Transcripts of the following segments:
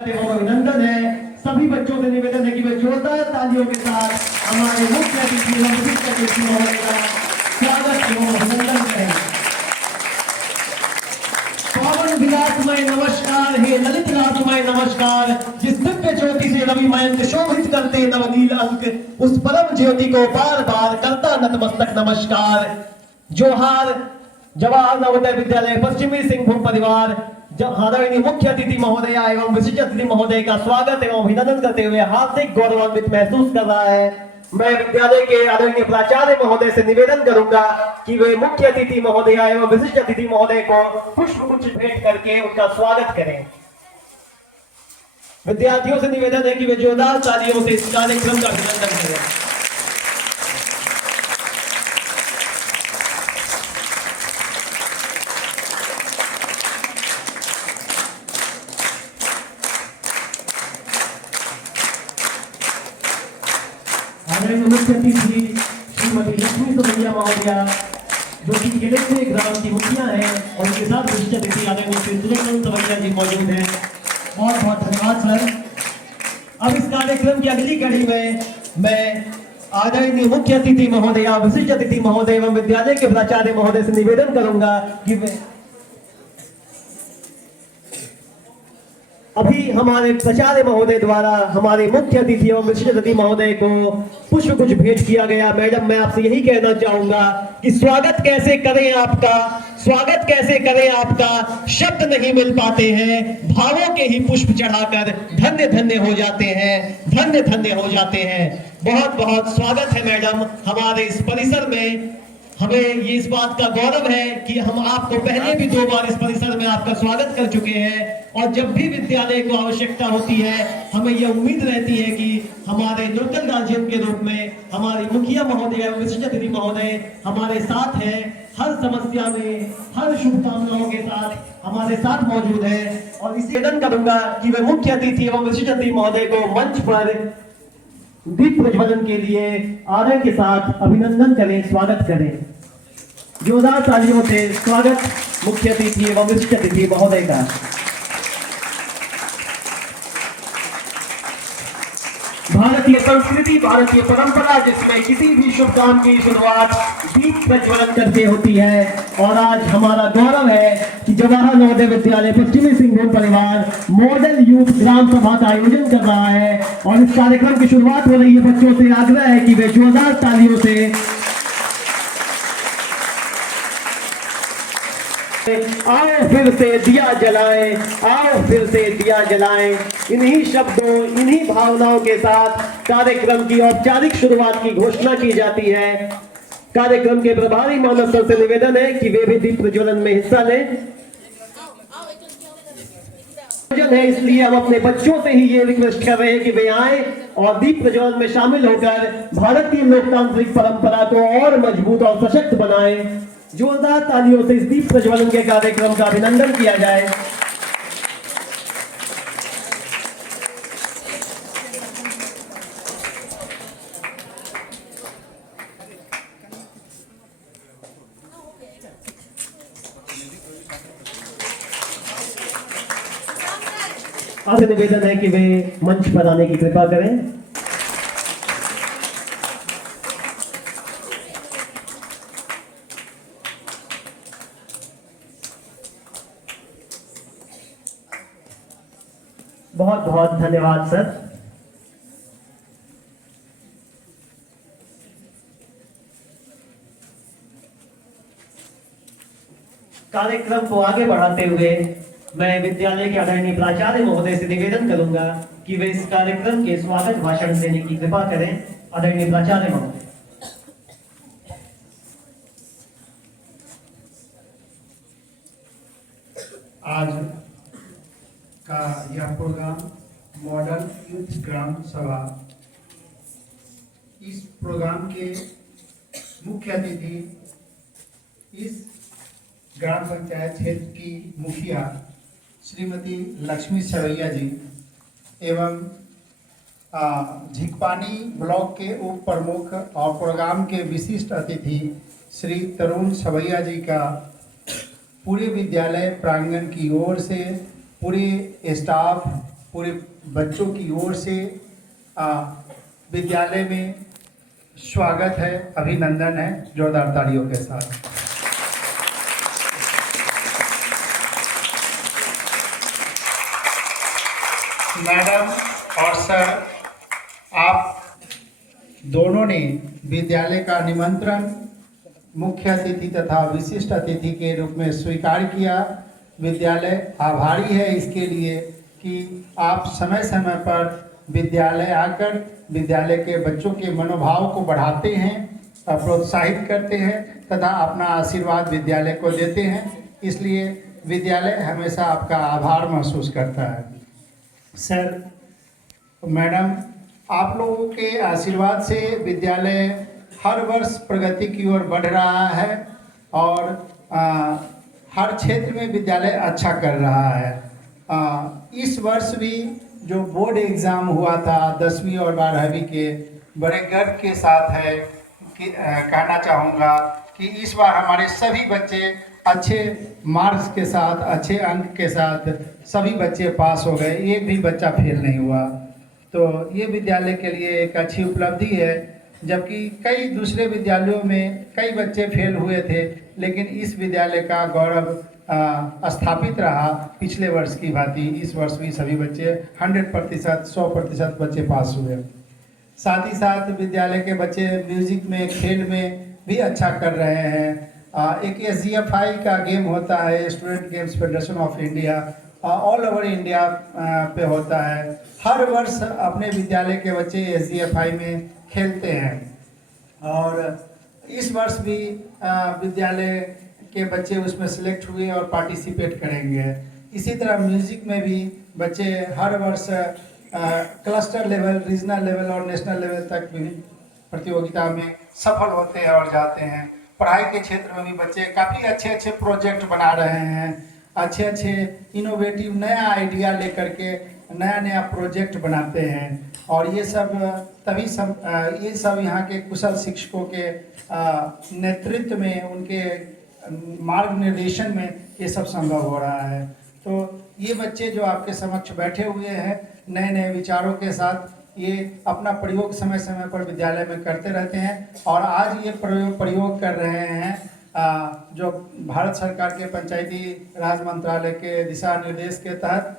अभिनंदन है। सभी बच्चों से निवेदन है कि वे जोरदार तालियों के साथ हमारे मुख्य अतिथि महोदय का स्वागत एवं अभिनंदन करें। पावन विलासमय नमस्कार, हे ललित रासमय नमस्कार। जिस दिव्य ज्योति से रविमयंक शोभित करते नवनील अंक, उस परम ज्योति को बार बार करता नतमस्तक नमस्कार। जोहार। जवाहर नवोदय विद्यालय पश्चिमी सिंहभूम परिवार आदरणीय मुख्य अतिथि महोदय एवं विशिष्ट अतिथि महोदय का स्वागत एवं अभिनंदन करते हुए हार्दिक गौरवान्वित महसूस कर रहा है। मैं विद्यालय के आदरणीय प्राचार्य महोदय से निवेदन करूंगा कि वे मुख्य अतिथि महोदय एवं विशिष्ट अतिथि महोदय को पुष्पगुच्छ भेंट करके उनका स्वागत करें। विद्यार्थियों से निवेदन है कि वे जोरदार तालियों से इस कार्यक्रम का अभिनंदन करें। मुख्य अतिथि श्रीमती लक्ष्मी सवैया महोदया, जो कि केलेसे ग्राम की मुखिया हैं, और उनके साथ विशिष्ट अतिथि आदरणीय श्री सुरेंद्र सवैया जी मौजूद हैं। बहुत बहुत धन्यवाद सर। अब इस कार्यक्रम की अगली कड़ी में मैं आदरणीय मुख्य अतिथि महोदया, विशिष्ट अतिथि महोदय एवं विद्यालय के प्राचार्य महोदय से निवेदन करूंगा कि वे अभी हमारे प्राचार्य महोदय द्वारा हमारे मुख्य अतिथि एवं विशिष्ट अतिथि महोदय को पुष्पगुच्छ भेंट किया गया। मैडम, मैं आपसे यही कहना चाहूंगा कि स्वागत कैसे करें आपका शब्द नहीं मिल पाते हैं, भावों के ही पुष्प चढ़ाकर धन्य धन्य हो जाते हैं। बहुत बहुत स्वागत है मैडम हमारे इस परिसर में। हमें ये इस बात का गौरव है कि हम आपको पहले भी 2 बार इस परिसर में आपका स्वागत कर चुके हैं, और जब भी विद्यालय को आवश्यकता होती है हमें यह उम्मीद रहती है कि हमारे लोकल गार्जियन के रूप में हमारी मुखिया महोदय एवं विशिष्ट अतिथि महोदय हमारे साथ हैं। हर समस्या में, हर शुभकामनाओं के साथ हमारे साथ मौजूद है। और इसे निवेदन करूंगा कि वे मुख्य अतिथि एवं विशिष्ट अतिथि महोदय को मंच पर दीप प्रज्वलन के लिए आदर के साथ अभिनंदन करें, स्वागत करें। जोरदार तालियों से स्वागत मुख्य अतिथि एवं विशिष्ट अतिथि महोदय का। भारतीय संस्कृति, भारतीय परंपरा, जिसमें किसी भी शुभ काम की शुरुआत दीप प्रज्वलन करके होती है, और आज हमारा गौरव है कि जवाहर नवोदय विद्यालय पश्चिमी सिंहभूम परिवार मॉडल यूथ ग्राम सभा का आयोजन कर रहा है, और इस कार्यक्रम की शुरुआत हो रही है। बच्चों से आग्रह है कि वे जोरदार तालियों से आओ फिर से दिया जलाएं। इन्हीं शब्दों, इन्हीं भावनाओं के साथ कार्यक्रम की औपचारिक शुरुआत की घोषणा की जाती है। कार्यक्रम के प्रभारी मानव सर से निवेदन है कि वे भी दीप प्रज्वलन में हिस्सा लें। है, इसलिए हम अपने बच्चों से ही ये रिक्वेस्ट कर रहे हैं कि वे आए और दीप प्रज्वलन में शामिल होकर भारतीय लोकतांत्रिक परंपरा को और मजबूत और सशक्त बनाएं। जोरदार तालियों से इस दीप प्रज्वलन के कार्यक्रम का अभिनंदन किया जाए। आपसे निवेदन है कि वे मंच पर आने की कृपा करें। बहुत बहुत धन्यवाद सर। कार्यक्रम को आगे बढ़ाते हुए मैं विद्यालय के आदरणीय प्राचार्य महोदय से निवेदन करूंगा कि वे इस कार्यक्रम के स्वागत भाषण देने की कृपा करें। आदरणीय प्राचार्य महोदय। आज का यह प्रोग्राम मॉडल यूथ ग्राम सभा, इस प्रोग्राम के मुख्य अतिथि इस ग्राम पंचायत क्षेत्र की मुखिया श्रीमती लक्ष्मी सवैया जी एवं झिकपानी ब्लॉक के उप प्रमुख और प्रोग्राम के विशिष्ट अतिथि श्री तरुण सवैया जी का पूरे विद्यालय प्रांगण की ओर से पूरे स्टाफ पूरे बच्चों की ओर से विद्यालय में स्वागत है, अभिनंदन है, जोरदार तालियों के साथ। मैडम और सर, आप दोनों ने विद्यालय का निमंत्रण मुख्य अतिथि तथा विशिष्ट अतिथि के रूप में स्वीकार किया। विद्यालय आभारी है इसके लिए कि आप समय समय पर विद्यालय आकर विद्यालय के बच्चों के मनोभाव को बढ़ाते हैं, प्रोत्साहित करते हैं तथा अपना आशीर्वाद विद्यालय को देते हैं। इसलिए विद्यालय हमेशा आपका आभार महसूस करता है। सर, मैडम, आप लोगों के आशीर्वाद से विद्यालय हर वर्ष प्रगति की ओर बढ़ रहा है और हर क्षेत्र में विद्यालय अच्छा कर रहा है। इस वर्ष भी जो बोर्ड एग्ज़ाम हुआ था 10वीं और 12वीं के, बड़े गर्व के साथ है कि कहना चाहूँगा कि इस बार हमारे सभी बच्चे अच्छे मार्क्स के साथ, अच्छे अंक के साथ सभी बच्चे पास हो गए, एक भी बच्चा फेल नहीं हुआ। तो ये विद्यालय के लिए एक अच्छी उपलब्धि है। जबकि कई दूसरे विद्यालयों में कई बच्चे फेल हुए थे, लेकिन इस विद्यालय का गौरव स्थापित रहा पिछले वर्ष की भांति। इस वर्ष भी सभी बच्चे 100%, 100% बच्चे पास हुए। साथ ही साथ विद्यालय के बच्चे म्यूजिक में, खेल में भी अच्छा कर रहे हैं। एक SGFI का गेम होता है, student games federation of India, all over India पे होता है। हर वर्ष अपने विद्यालय के बच्चे SGFI में खेलते हैं और इस वर्ष भी विद्यालय के बच्चे उसमें सिलेक्ट हुए और पार्टिसिपेट करेंगे। इसी तरह म्यूज़िक में भी बच्चे हर वर्ष क्लस्टर लेवल, रीजनल लेवल और नेशनल लेवल तक विभिन्न प्रतियोगिता में सफल होते हैं और जाते हैं। पढ़ाई के क्षेत्र में भी बच्चे काफ़ी अच्छे अच्छे प्रोजेक्ट बना रहे हैं, अच्छे अच्छे इनोवेटिव नया आइडिया लेकर के नया नया प्रोजेक्ट बनाते हैं। और ये सब यहाँ के कुशल शिक्षकों के नेतृत्व में, उनके मार्गनिर्देशन में ये सब संभव हो रहा है। तो ये बच्चे जो आपके समक्ष बैठे हुए हैं नए नए विचारों के साथ, ये अपना प्रयोग समय समय पर विद्यालय में करते रहते हैं और आज ये प्रयोग कर रहे हैं जो भारत सरकार के पंचायती राज मंत्रालय के दिशा निर्देश के तहत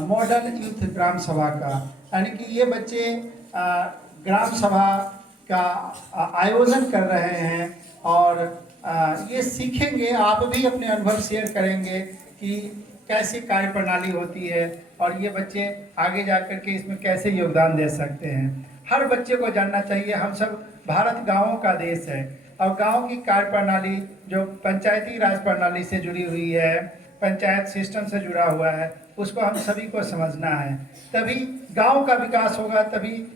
मॉडल यूथ ग्राम सभा का, यानी कि ये बच्चे ग्राम सभा का आयोजन कर रहे हैं और ये सीखेंगे, आप भी अपने अनुभव शेयर करेंगे कि कैसी कार्य प्रणाली होती है और ये बच्चे आगे जाकर के इसमें कैसे योगदान दे सकते हैं। हर बच्चे को जानना चाहिए, हम सब भारत गाँवों का देश है और गाँव की कार्य प्रणाली जो पंचायती राज प्रणाली से जुड़ी हुई है, पंचायत सिस्टम से जुड़ा हुआ है, उसको हम सभी को समझना है। तभी गांव का विकास होगा, तभी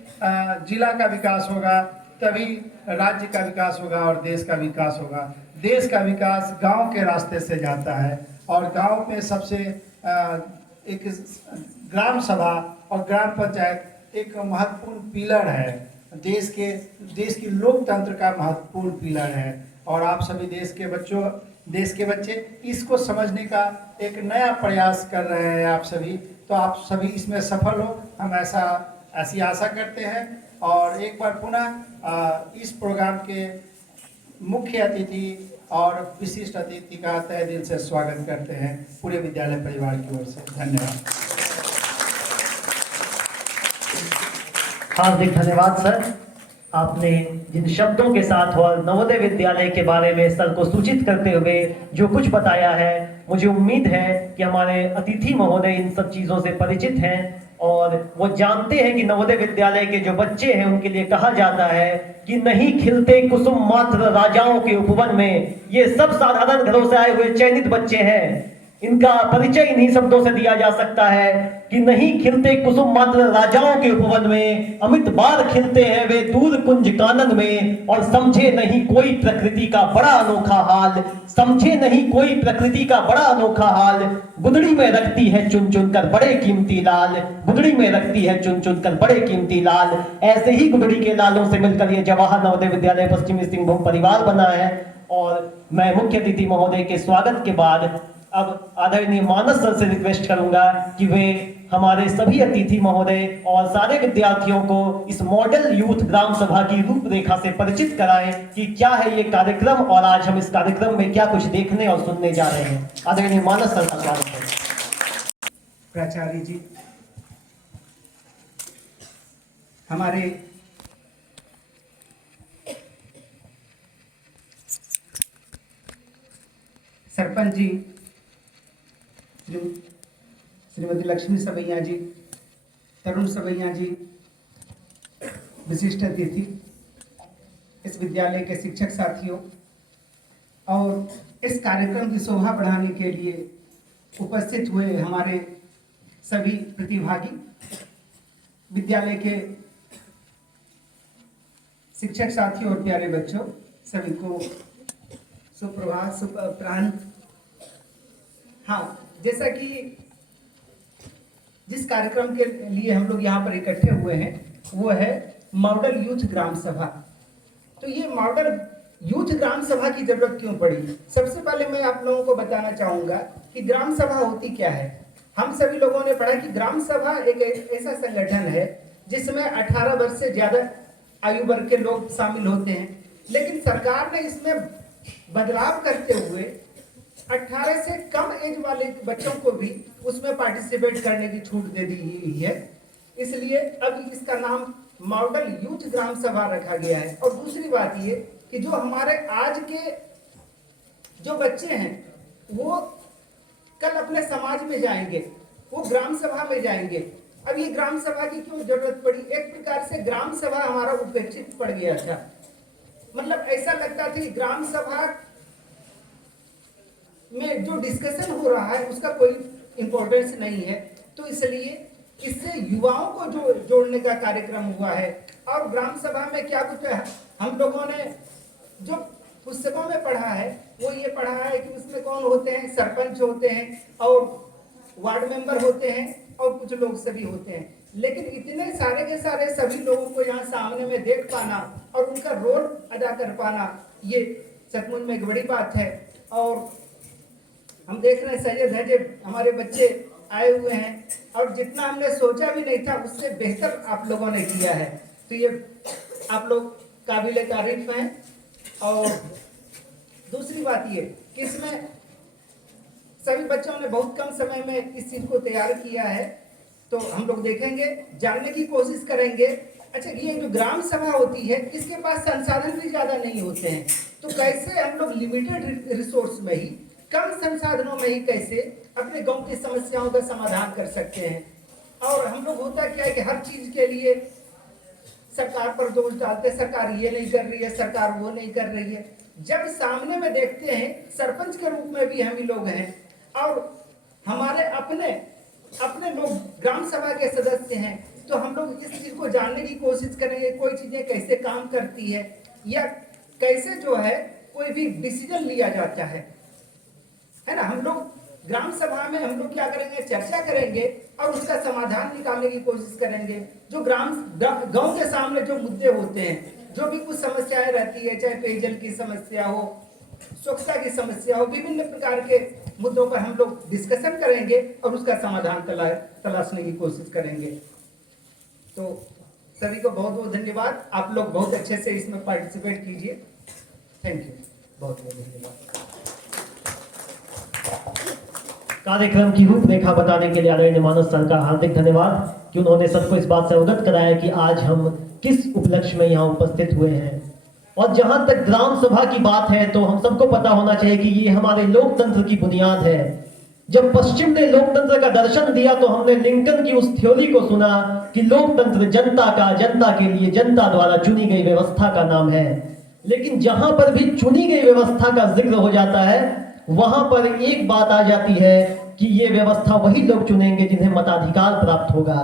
जिला का विकास होगा, तभी राज्य का विकास होगा और देश का विकास होगा। देश का विकास गांव के रास्ते से जाता है और गांव में सबसे एक ग्राम सभा और ग्राम पंचायत एक महत्वपूर्ण पिलर है, देश की लोकतंत्र का महत्वपूर्ण पिलर है। और आप सभी देश के बच्चे इसको समझने का एक नया प्रयास कर रहे हैं आप सभी, तो आप सभी इसमें सफल हो, हम ऐसी आशा करते हैं। और एक बार पुनः इस प्रोग्राम के मुख्य अतिथि और विशिष्ट अतिथि का तहे दिल से स्वागत करते हैं पूरे विद्यालय परिवार की ओर से। धन्यवाद। हार्दिक धन्यवाद सर, आपने जिन शब्दों के साथ और नवोदय विद्यालय के बारे में सर को सूचित करते हुए जो कुछ बताया है, मुझे उम्मीद है कि हमारे अतिथि महोदय इन सब चीज़ों से परिचित हैं और वो जानते हैं कि नवोदय विद्यालय के जो बच्चे हैं उनके लिए कहा जाता है कि नहीं खिलते कुसुम मात्र राजाओं के उपवन में। ये सब साधारण घरों से आए हुए चयनित बच्चे हैं, इनका परिचय इन्हीं शब्दों से दिया जा सकता है कि नहीं खिलते कुसुम मात्र राजाओं के उपवन में, अमित बार खिलते हैं वे दूर कुंज कानन में। और समझे नहीं कोई प्रकृति का बड़ा अनोखा हाल, समझे नहीं कोई प्रकृति का बड़ा अनोखा हाल, गुदड़ी में रखती है चुन चुन कर बड़े कीमती लाल, गुदड़ी में रखती है चुन चुन कर बड़े कीमती लाल। ऐसे ही गुदड़ी के लालों से मिलकर ये जवाहर नवोदय विद्यालय पश्चिमी सिंहभूम परिवार बना है। और मैं मुख्य अतिथि महोदय के स्वागत के बाद अब आदरणीय मानस सर से रिक्वेस्ट करूंगा कि वे हमारे सभी अतिथि महोदय और सारे विद्यार्थियों को इस मॉडल यूथ ग्राम सभा की रूपरेखा से परिचित कराएं कि क्या है ये कार्यक्रम और आज हम इस कार्यक्रम में क्या कुछ देखने और सुनने जा रहे हैं। आदरणीय मानस सर का स्वागत है। प्राचार्य जी, हमारे सरपंच जी श्रीमती लक्ष्मी सबैया जी, तरुण सबैया जी, विशिष्ट अतिथि, इस विद्यालय के शिक्षक साथियों और इस कार्यक्रम की शोभा बढ़ाने के लिए उपस्थित हुए हमारे सभी प्रतिभागी, विद्यालय के शिक्षक साथियों और प्यारे बच्चों, सभी को सुप्रभात, सुप्रांत। हाँ, जैसा कि जिस कार्यक्रम के लिए हम लोग यहाँ पर इकट्ठे हुए हैं वो है मॉडल यूथ ग्राम सभा। तो ये मॉडल यूथ ग्राम सभा की जरूरत क्यों पड़ी? सबसे पहले मैं आप लोगों को बताना चाहूंगा कि ग्राम सभा होती क्या है। हम सभी लोगों ने पढ़ा कि ग्राम सभा एक ऐसा संगठन है जिसमें 18 वर्ष से ज्यादा आयु वर्ग के लोग शामिल होते हैं, लेकिन सरकार ने इसमें बदलाव करते हुए 18 से कम एज वाले बच्चों को भी उसमें पार्टिसिपेट करने की छूट दे दी हुई है। इसलिए अब इसका नाम मॉडल यूथ ग्राम सभा रखा गया है। और दूसरी बात ये कि जो हमारे आज के जो बच्चे हैं वो कल अपने समाज में जाएंगे, वो ग्राम सभा में जाएंगे। अब ये ग्राम सभा की क्यों जरूरत पड़ी? एक प्रकार से ग्राम सभा हमारा उपेक्षित पड़ गया था। मतलब ऐसा लगता था कि ग्राम सभा में जो डिस्कशन हो रहा है उसका कोई इंपॉर्टेंस नहीं है, तो इसलिए इससे युवाओं को जो जोड़ने का कार्यक्रम हुआ है। और ग्राम सभा में क्या कुछ है, हम लोगों ने जो पुस्तकों में पढ़ा है वो ये पढ़ा है कि उसमें कौन होते हैं, सरपंच होते हैं और वार्ड मेंबर होते हैं और कुछ लोग सभी होते हैं। लेकिन इतने सारे के सारे सभी लोगों को यहाँ सामने में देख पाना और उनका रोल अदा कर पाना, ये सचमुच में एक बड़ी बात है। और हम देख रहे हैं सजे धजे हमारे बच्चे आए हुए हैं और जितना हमने सोचा भी नहीं था उससे बेहतर आप लोगों ने किया है, तो ये आप लोग काबिले तारीफ हैं। और दूसरी बात ये कि इसमें सभी बच्चों ने बहुत कम समय में इस चीज को तैयार किया है, तो हम लोग देखेंगे, जानने की कोशिश करेंगे। अच्छा, ये जो ग्राम सभा होती है इसके पास संसाधन भी ज्यादा नहीं होते हैं, तो कैसे हम लोग लिमिटेड रिसोर्स में ही, कम संसाधनों में ही कैसे अपने गांव की समस्याओं का समाधान कर सकते हैं। और हम लोग होता क्या है कि हर चीज के लिए सरकार पर दोष डालते हैं, सरकार ये नहीं कर रही है, सरकार वो नहीं कर रही है। जब सामने में देखते हैं, सरपंच के रूप में भी हम ही लोग हैं और हमारे अपने लोग ग्राम सभा के सदस्य हैं, तो हम लोग इस चीज को जानने की कोशिश करेंगे, कोई चीजें कैसे काम करती है या कैसे जो है कोई भी डिसीजन लिया जाता है ना। हम लोग ग्राम सभा में हम लोग क्या करेंगे, चर्चा करेंगे और उसका समाधान निकालने की कोशिश करेंगे। जो गांव के सामने जो मुद्दे होते हैं, जो भी कुछ समस्याएं रहती है, चाहे पेयजल की समस्या हो, स्वच्छता की समस्या हो, विभिन्न प्रकार के मुद्दों पर हम लोग डिस्कशन करेंगे और उसका समाधान तलाशने की कोशिश करेंगे। तो सभी को बहुत बहुत धन्यवाद। आप लोग बहुत अच्छे से इसमें पार्टिसिपेट कीजिए। थैंक यू, बहुत बहुत धन्यवाद। कार्यक्रम की रूपरेखा बताने के लिए आदरणीय मानस सर का हार्दिक धन्यवाद कि उन्होंने सबको इस बात से अवगत कराया कि आज हम किस उपलक्ष्य में यहाँ उपस्थित हुए हैं। और जहां तक ग्राम सभा की बात है तो हम सबको पता होना चाहिए कि ये हमारे लोकतंत्र की बुनियाद है। जब पश्चिम ने लोकतंत्र का दर्शन दिया तो हमने लिंकन की उस थ्योरी को सुना कि लोकतंत्र जनता के लिए जनता द्वारा चुनी गई व्यवस्था का नाम है। लेकिन जहां पर भी चुनी गई व्यवस्था का जिक्र हो जाता है वहां पर एक बात आ जाती है कि ये व्यवस्था वही लोग चुनेंगे जिन्हें मताधिकार प्राप्त होगा।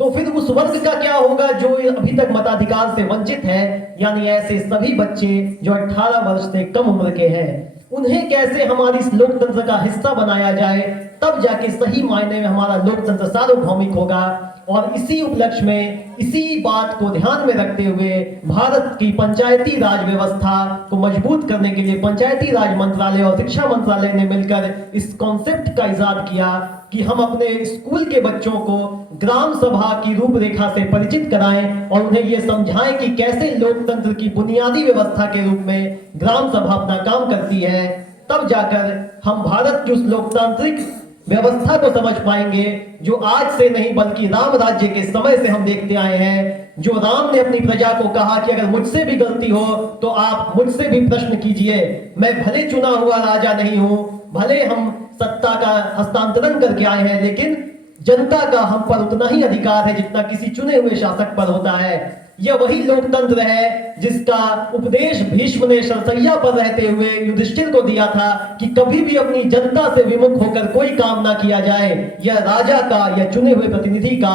तो फिर उस वर्ग का क्या होगा जो अभी तक मताधिकार से वंचित है, यानी ऐसे सभी बच्चे जो 18 वर्ष से कम उम्र के हैं, उन्हें कैसे हमारी इस लोकतंत्र का हिस्सा बनाया जाए, तब जाके सही मायने में हमारा लोकतंत्र सार्वभौमिक होगा। और इसी उपलक्ष्य में, इसी बात को ध्यान में रखते हुए भारत की पंचायती राज व्यवस्था को मजबूत करने के लिए पंचायती राज मंत्रालय और शिक्षा मंत्रालय ने मिलकर इस कॉन्सेप्ट का इजाद किया कि हम अपने स्कूल के बच्चों को ग्राम सभा की रूपरेखा से परिचित कराएं और उन्हें यह समझाएं कि कैसे लोकतंत्र की बुनियादी व्यवस्था के रूप में ग्राम सभा अपना काम करती है। तब जाकर हम भारत की उस लोकतांत्रिक व्यवस्था को समझ पाएंगे जो आज से नहीं बल्कि राम राज्य के समय से हम देखते आए हैं। जो राम ने अपनी प्रजा को कहा कि अगर मुझसे भी गलती हो तो आप मुझसे भी प्रश्न कीजिए, मैं भले चुना हुआ राजा नहीं हूं, भले हम सत्ता का हस्तांतरण करके आए हैं, लेकिन जनता का हम पर उतना ही अधिकार है जितना किसी चुने हुए शासक पर होता है। यह वही लोकतंत्र है जिसका उपदेश भीष्म ने सरसैया पर रहते हुए युधिष्ठिर को दिया था कि कभी भी अपनी जनता से विमुख होकर कोई काम ना किया जाए। यह राजा का या चुने हुए प्रतिनिधि का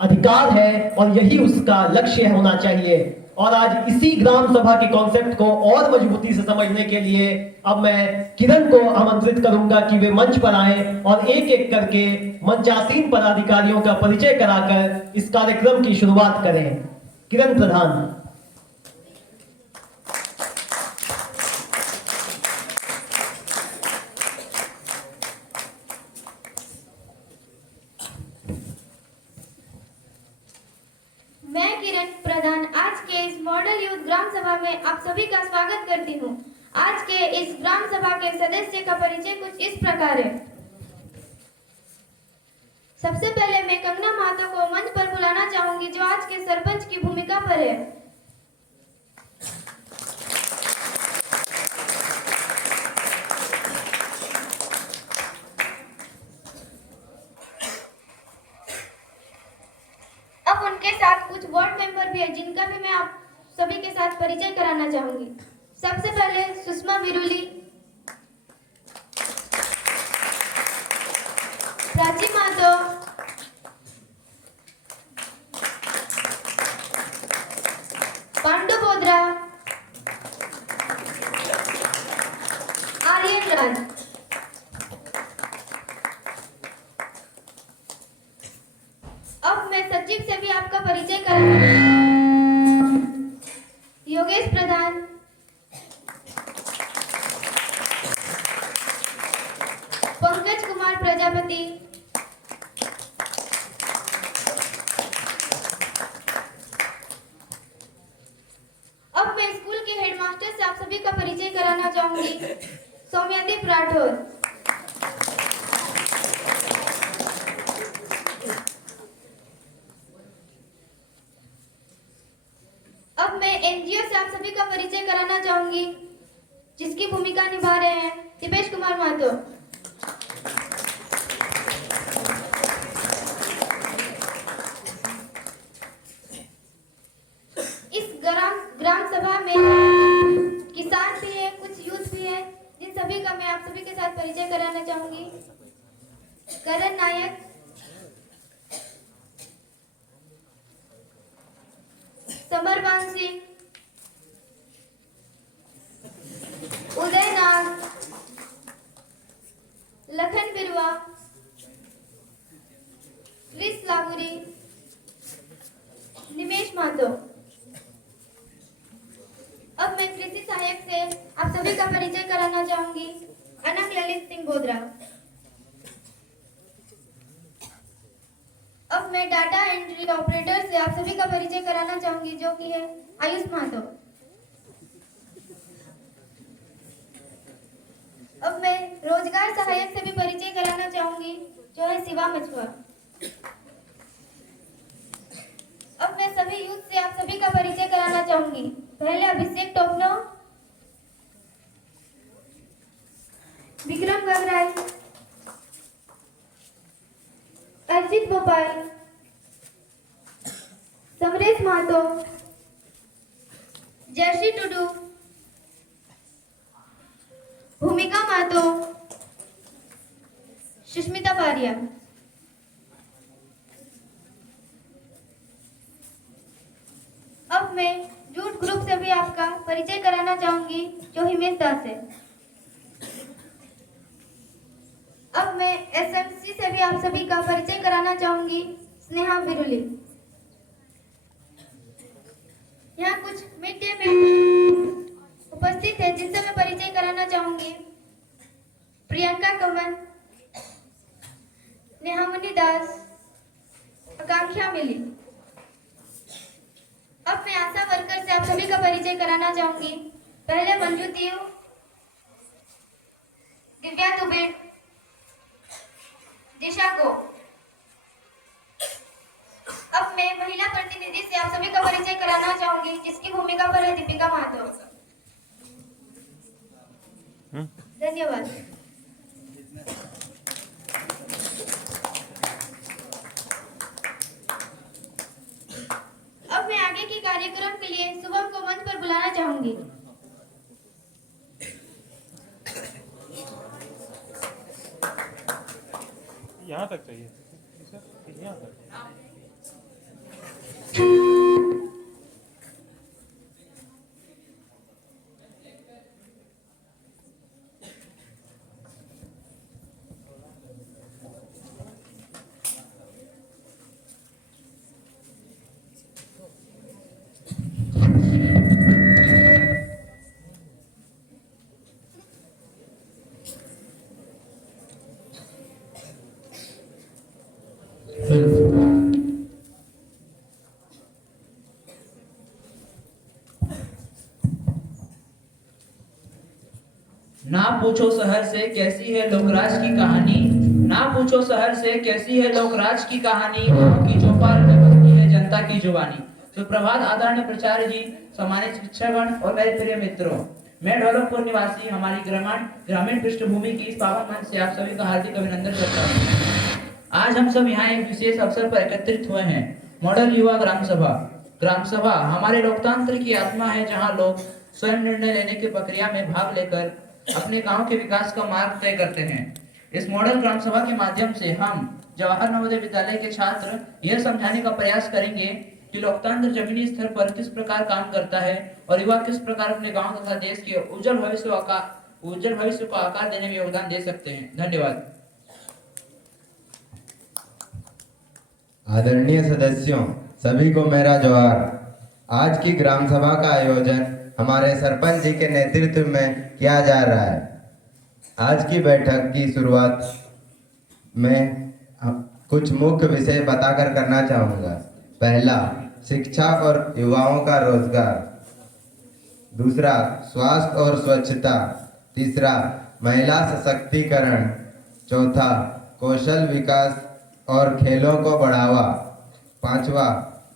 अधिकार है और यही उसका लक्ष्य होना चाहिए। और आज इसी ग्राम सभा के कॉन्सेप्ट को और मजबूती से समझने के लिए अब मैं किरण को आमंत्रित करूंगा कि वे मंच पर आए और एक एक करके मंचासीन पदाधिकारियों का परिचय कराकर इस कार्यक्रम की शुरुआत करें। किरण प्रधान। मैं किरण प्रधान आज के इस मॉडल यूथ ग्राम सभा में आप सभी का स्वागत करती हूँ। आज के इस ग्राम सभा के सदस्य का परिचय कुछ इस प्रकार है। सबसे पहले मैं कंगना महतो को मंच पर बुलाना चाहूंगी जो आज के सरपंच की भूमिका पर है। अब उनके साथ कुछ वार्ड मेंबर भी है जिनका भी मैं आप सभी के साथ परिचय कराना चाहूंगी। सबसे पहले सुषमा विरुली, प्राची महतो, पांडु बोद्रा, आर्यन राज। अब मैं सचिव से भी आपका परिचय कराऊंगी। योगेश प्रधान, पंकज कुमार प्रजापति, अब मैं स्कूल के हेडमास्टर से आप सभी का परिचय कराना चाहूंगी। सौम्यादीप राठौर, अब मैं एनजीओ से आप सभी का परिचय कराना चाहूंगी जिसकी भूमिका निभा रहे हैं दिपेश कुमार महतो। इस ग्राम सभा में किसान भी है, कुछ यूथ भी है, जिन सभी का मैं आप सभी के साथ परिचय कराना चाहूंगी। करण नायक, समरवान सिंह, उदय नाग, लखन बिरवा, क्रिस लागुरी, निमेश महतो। अब मैं कृषि सहायक से आप सभी का परिचय कराना चाहूंगी। अनंग ललित सिंह बोद्रा। अब मैं डाटा एंट्री ऑपरेटर से आप सभी का परिचय कराना चाहूंगी जो कि है आयुष महतो। अब मैं रोजगार सहायक से भी परिचय कराना चाहूंगी जो है शिवा मछुआ। अब मैं सभी यूथ से आप सभी का परिचय कराना चाहूंगी। पहले अभिषेक टोपनो, विक्रम गंगराई, अर्जित भोपाल, समरेश महतो, जयश्री टुडू, भूमिका महतो, सुष्मिता पारिया। अब मैं जूट ग्रुप से भी आपका परिचय कराना चाहूंगी जो हिमेश दास है। अब मैं एस आप सभी का परिचय कराना चाहूंगी स्नेहा बिरुली। यहाँ कुछ मिड डे मील उपस्थित है जिनसे मैं परिचय कराना चाहूंगी। प्रियंका कमन, नेहामणि दास, आकांक्षा मिली। अब मैं आशा वर्कर से आप सभी का परिचय कराना चाहूंगी। पहले मंजू देव, दिव्या दुबे, दिशा को। अब मैं महिला प्रतिनिधि से आप सभी का परिचय कराना चाहूंगी जिसकी भूमिका पर है दीपिका माधव। धन्यवाद। अब मैं आगे के कार्यक्रम के लिए शुभम को मंच पर बुलाना चाहूंगी। यहाँ तक चाहिए यहाँ तक। ना पूछो शहर से कैसी है लोकराज की कहानी, ना पूछो शहर से कैसी है लोकराज की कहानी, गाँव की चौपाल में बसती है जनता की जुबानी। सुप्रभात आदरणीय प्राचार्य जी, सम्मानित शिक्षकगण और मेरे प्रिय मित्रों, मैं ढोलकपुर निवासी हमारी ग्रामीण पृष्ठभूमि की इस पावन मंच से आप सभी का हार्दिक अभिनंदन करता हूँ। आज हम सब यहाँ एक विशेष अवसर पर एकत्रित हुए हैं। मॉडल युवा ग्राम सभा। ग्राम सभा हमारे लोकतंत्र की आत्मा है, जहाँ लोग स्वयं निर्णय लेने की प्रक्रिया में भाग लेकर अपने गांव के विकास का मार्ग तय करते हैं। इस मॉडल ग्राम सभा के माध्यम से हम जवाहर नवोदय विद्यालय के छात्र यह समझाने का प्रयास करेंगे कि लोकतंत्र जमीनी स्तर पर किस प्रकार काम करता है और युवा किस प्रकार अपने गांव तथा देश के उज्जवल भविष्य को आकार देने में योगदान दे सकते हैं। धन्यवाद। आदरणीय सदस्यों, सभी को मेरा जोहार। आज की ग्राम सभा का आयोजन हमारे सरपंच जी के नेतृत्व में किया जा रहा है। आज की बैठक की शुरुआत में कुछ मुख्य विषय बताकर करना चाहूँगा। पहला, शिक्षा और युवाओं का रोजगार। दूसरा, स्वास्थ्य और स्वच्छता। तीसरा, महिला सशक्तिकरण। चौथा, कौशल विकास और खेलों को बढ़ावा। पांचवा,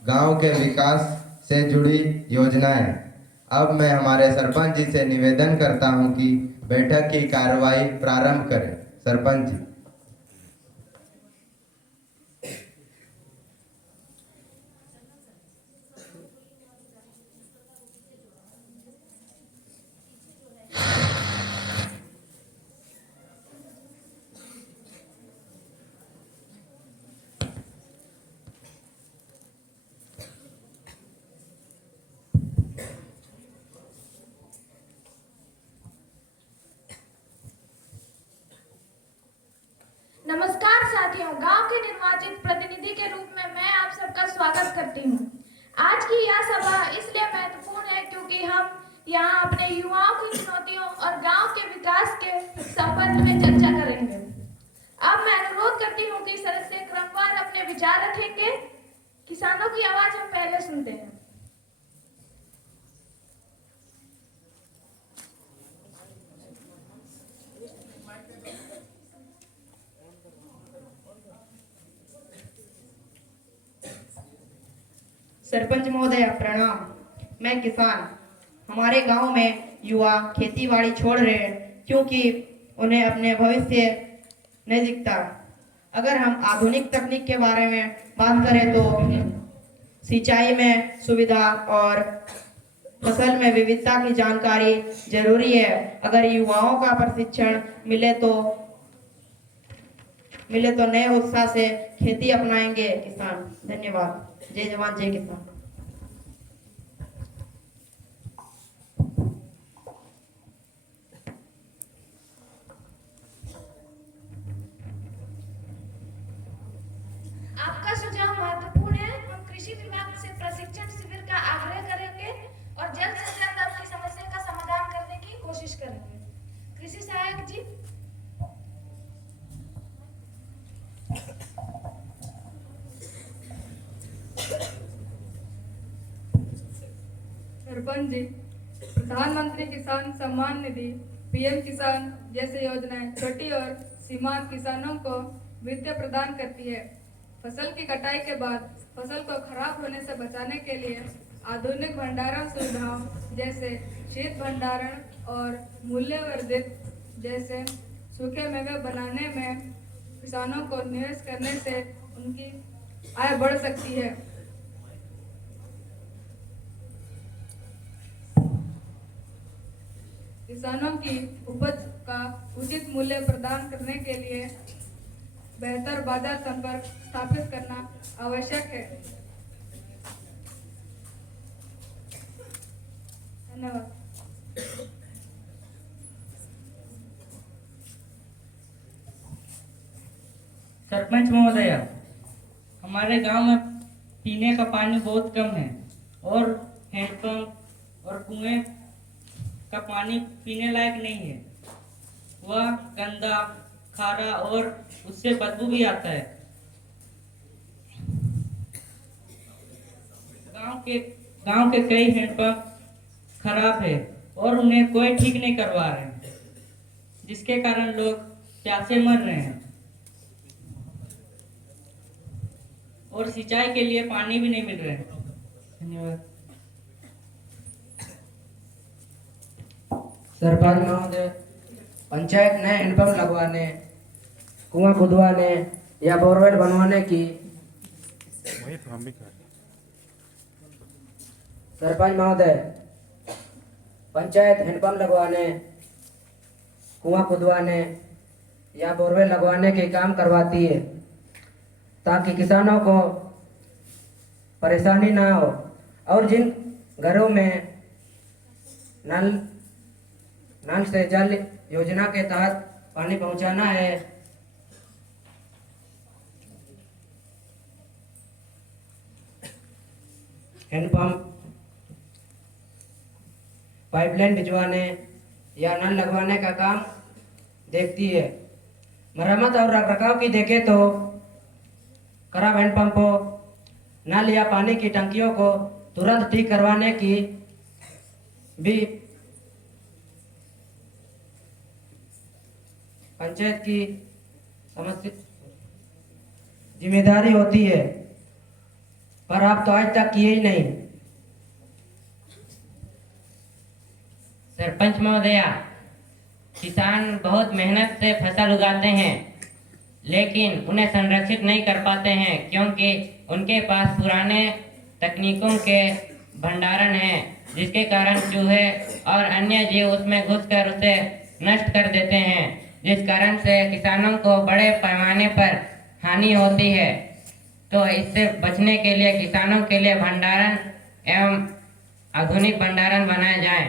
गांव के विकास से जुड़ी योजनाएं। अब मैं हमारे सरपंच जी से निवेदन करता हूं कि बैठक की कार्यवाही प्रारंभ करें। सरपंच जी। नमस्कार साथियों, गांव के निर्वाचित प्रतिनिधि के रूप में मैं आप सबका स्वागत करती हूं। आज की यह सभा इसलिए महत्वपूर्ण है क्योंकि हम यहां अपने युवाओं की चुनौतियों और गांव के विकास के संबंध में चर्चा करेंगे। अब मैं अनुरोध करती हूं कि सदस्य क्रमवार अपने विचार रखेंगे। किसानों की आवाज हम पहले सुनते हैं। सरपंच महोदय प्रणाम। मैं किसान। हमारे गांव में युवा खेतीबाड़ी छोड़ रहे हैं क्योंकि उन्हें अपने भविष्य नहीं दिखता। अगर हम आधुनिक तकनीक के बारे में बात करें तो सिंचाई में सुविधा और फसल में विविधता की जानकारी जरूरी है। अगर युवाओं का प्रशिक्षण मिले तो नए उत्साह से खेती अपनाएंगे किसान। धन्यवाद। जय जवान जय किसान। जल्द से जल्द अपनी समस्या का समाधान करने की कोशिश करेंगे। कृषि सहायक जी। सरपंच जी, प्रधानमंत्री किसान सम्मान निधि, पीएम किसान जैसे योजनाएं छोटी और सीमांत किसानों को वित्त प्रदान करती है। फसल की कटाई के बाद फसल को खराब होने से बचाने के लिए आधुनिक भंडारण सुविधाओं जैसे शीत भंडारण और मूल्यवर्धित जैसे सूखे मेवे बनाने में किसानों को निवेश करने से उनकी आय बढ़ सकती है। किसानों की उपज का उचित मूल्य प्रदान करने के लिए बेहतर बाजार संपर्क स्थापित करना आवश्यक है। धन्यवाद। सरपंच महोदय, हमारे गांव में पीने का पानी बहुत कम है और हैंडपंप और कुएं का पानी पीने लायक नहीं है। वह गंदा, खारा और उससे बदबू भी आता है। गांव के कई हैंडपंप खराब है और उन्हें कोई ठीक नहीं करवा रहे हैं, जिसके कारण लोग प्यासे मर रहे हैं और सिंचाई के लिए पानी भी नहीं मिल रहे हैं। धन्यवाद। सरपंच महोदय, पंचायत नए हैंडपंप लगवाने, कुआं खुदवाने या बोरवेल बनवाने की वही तो हम भी कर। सरपंच महोदय, पंचायत हैंडपंप लगवाने, कुआं खुदवाने या बोरवेल लगवाने के काम करवाती है ताकि किसानों को परेशानी ना हो। और जिन घरों में नल से जल योजना के तहत पानी पहुंचाना है, हैंडपंप पाइपलाइन भिजवाने या नल लगवाने का काम देखती है। मरम्मत और रखरखाव की देखें तो खराब हैंडपंपों, नल या पानी की टंकियों को तुरंत ठीक करवाने की भी पंचायत की समस्या जिम्मेदारी होती है, पर आप तो आज तक किए ही नहीं। सरपंच महोदया, किसान बहुत मेहनत से फसल उगाते हैं लेकिन उन्हें संरक्षित नहीं कर पाते हैं क्योंकि उनके पास पुराने तकनीकों के भंडारण हैं, जिसके कारण चूहे और अन्य जीव उसमें घुसकर उसे नष्ट कर देते हैं, जिस कारण से किसानों को बड़े पैमाने पर हानि होती है। तो इससे बचने के लिए किसानों के लिए भंडारण एवं आधुनिक भंडारण बनाए जाएं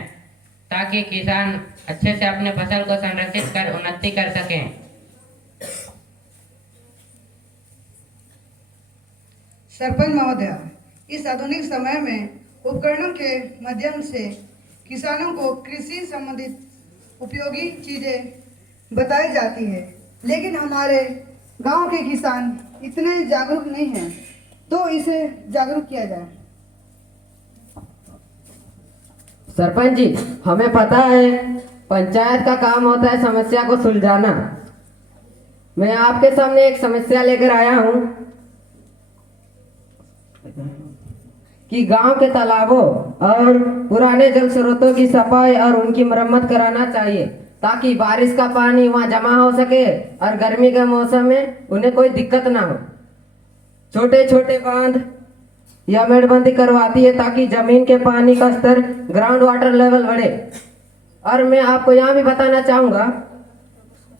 ताकि किसान अच्छे से अपने फसल को संरक्षित कर उन्नति कर सकें। सरपंच महोदय, इस आधुनिक समय में उपकरणों के माध्यम से किसानों को कृषि संबंधित उपयोगी चीजें बताई जाती है, लेकिन हमारे गांव के किसान इतने जागरूक नहीं हैं, तो इसे जागरूक किया जाए। सरपंच जी, हमें पता है पंचायत का काम होता है समस्या को सुलझाना। मैं आपके सामने एक समस्या लेकर आया हूं कि गांव के तालाबों और पुराने जल स्रोतों की सफाई और उनकी मरम्मत कराना चाहिए ताकि बारिश का पानी वहां जमा हो सके और गर्मी के मौसम में उन्हें कोई दिक्कत ना हो। छोटे छोटे बांध या मेड़बंदी करवाती है ताकि जमीन के पानी का स्तर ग्राउंड वाटर लेवल बढ़े। और मैं आपको यहाँ भी बताना चाहूँगा,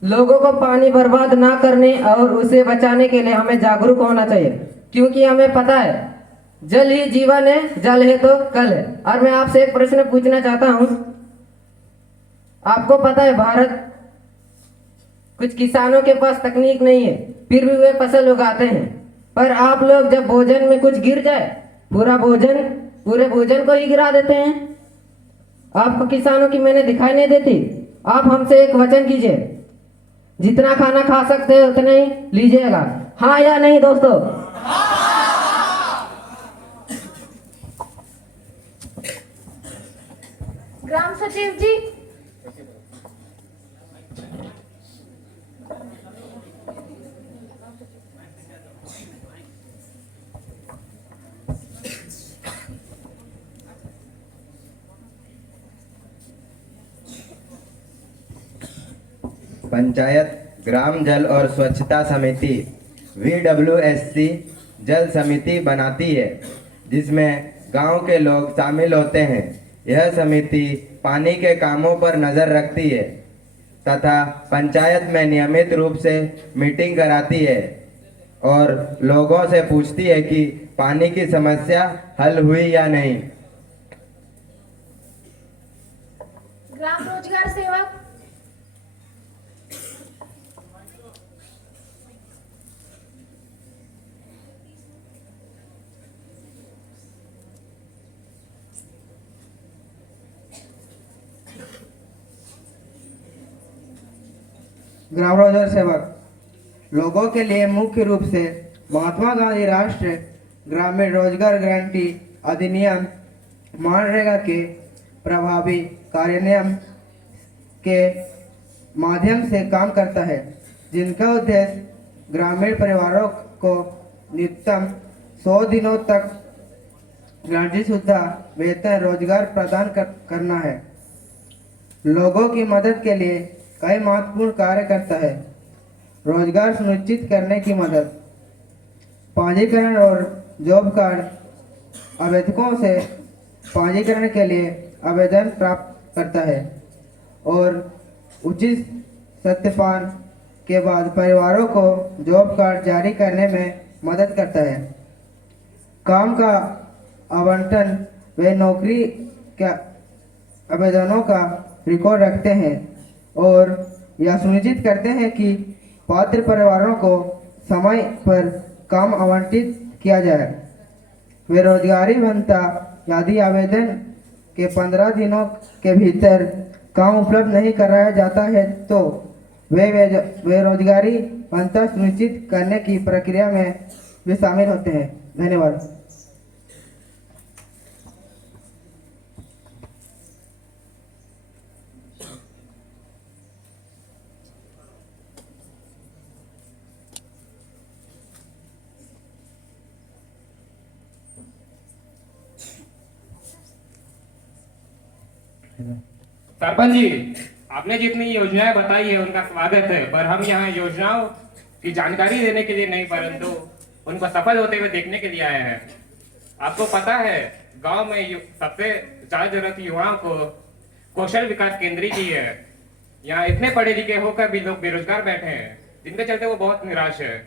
लोगों को पानी बर्बाद ना करने और उसे बचाने के लिए हमें जागरूक होना चाहिए, क्योंकि हमें पता है जल ही जीवन है, जल है तो कल है। और मैं आपसे एक प्रश्न पूछना चाहता हूँ, आपको पता है भारत कुछ किसानों के पास तकनीक नहीं है, फिर भी वे फसल उगाते हैं, पर आप लोग जब भोजन में कुछ गिर जाए पूरे भोजन को ही गिरा देते हैं। आपको किसानों की मेहनत दिखाई नहीं देती? आप हमसे एक वचन कीजिए, जितना खाना खा सकते हैं उतना ही लीजिएगा, हाँ या नहीं दोस्तों? ग्राम सचिव जी। पंचायत ग्राम जल और स्वच्छता समिति VWSC जल समिति बनाती है, जिसमें गांव के लोग शामिल होते हैं। यह समिति पानी के कामों पर नज़र रखती है तथा पंचायत में नियमित रूप से मीटिंग कराती है और लोगों से पूछती है कि पानी की समस्या हल हुई या नहीं। ग्राम रोजगार सेवक। ग्राम रोजगार सेवक लोगों के लिए मुख्य रूप से महात्मा गांधी राष्ट्रीय ग्रामीण रोजगार गारंटी अधिनियम मनरेगा के प्रभावी कार्यान्वयन के माध्यम से काम करता है, जिनका उद्देश्य ग्रामीण परिवारों को न्यूनतम 100 दिनों तक गारंटी शुदा वेतन रोजगार प्रदान करना है। लोगों की मदद के लिए कई महत्वपूर्ण कार्य करता है। रोजगार सुनिश्चित करने की मदद, पंजीकरण और जॉब कार्ड आवेदकों से पंजीकरण के लिए आवेदन प्राप्त करता है और उचित सत्यापन के बाद परिवारों को जॉब कार्ड जारी करने में मदद करता है। काम का आवंटन वे नौकरी के आवेदनों का रिकॉर्ड रखते हैं और यह सुनिश्चित करते हैं कि पात्र परिवारों को समय पर काम आवंटित किया जाए। बेरोजगारी भत्ता यदि आवेदन के 15 दिनों के भीतर काम उपलब्ध नहीं कराया जाता है तो वे बेरोजगारी भत्ता सुनिश्चित करने की प्रक्रिया में भी शामिल होते हैं। धन्यवाद। सरपंच जी, आपने जितनी योजनाएं बताई है उनका स्वागत है, पर हम यहाँ योजनाओं की जानकारी देने के लिए नहीं परंतु उनको सफल होते हुए देखने के लिए आए हैं। आपको पता है गांव में सबसे ज्यादा जरूरत युवाओं को कौशल विकास केंद्र की है। यहाँ इतने पढ़े लिखे होकर भी लोग बेरोजगार बैठे हैं, जिनके चलते वो बहुत निराश है।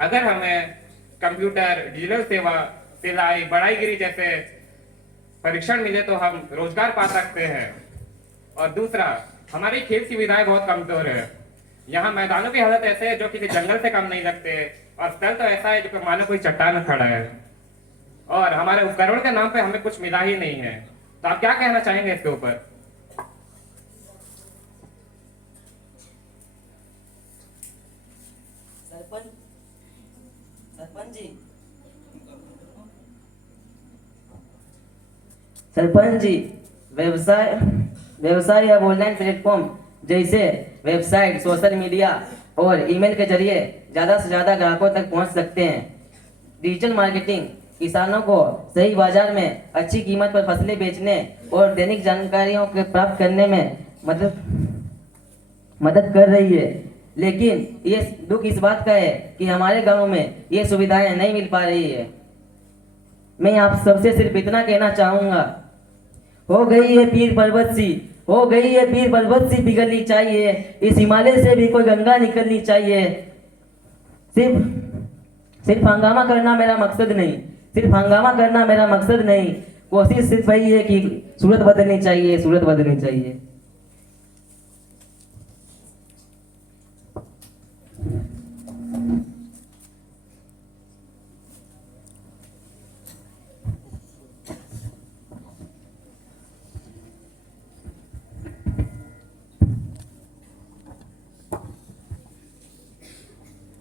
अगर हमें कंप्यूटर, डिजिटल सेवा, सिलाई, बढ़ाईगिरी जैसे परीक्षण मिले तो हम रोजगार पा सकते हैं। और दूसरा, हमारी खेल सुविधाएं बहुत कमजोर है। यहाँ मैदानों की हालत ऐसे है जो किसी जंगल से कम नहीं लगते और स्थल तो ऐसा है जो मानो कोई चट्टान खड़ा है और हमारे उपकरण के नाम पे हमें कुछ मिला ही नहीं है। तो आप क्या कहना चाहेंगे इसके ऊपर? सरपंच जी, व्यवसाय या ऑनलाइन प्लेटफॉर्म जैसे वेबसाइट, सोशल मीडिया और ईमेल के जरिए ज़्यादा से ज़्यादा ग्राहकों तक पहुंच सकते हैं। डिजिटल मार्केटिंग किसानों को सही बाजार में अच्छी कीमत पर फसलें बेचने और दैनिक जानकारियों के प्राप्त करने में मदद कर रही है। लेकिन ये दुख इस बात का है कि हमारे गांव में ये सुविधाएं नहीं मिल पा रही है। मैं आप सबसे सिर्फ इतना कहना चाहूँगा, हो गई है पीर पर्वत सी, हो गई है पीर पर्वत सी पिघलनी चाहिए, इस हिमालय से भी कोई गंगा निकलनी चाहिए। सिर्फ हंगामा करना मेरा मकसद नहीं, सिर्फ हंगामा करना मेरा मकसद नहीं। कोशिश सिर्फ वही है कि सूरत बदलनी चाहिए, सूरत बदलनी चाहिए।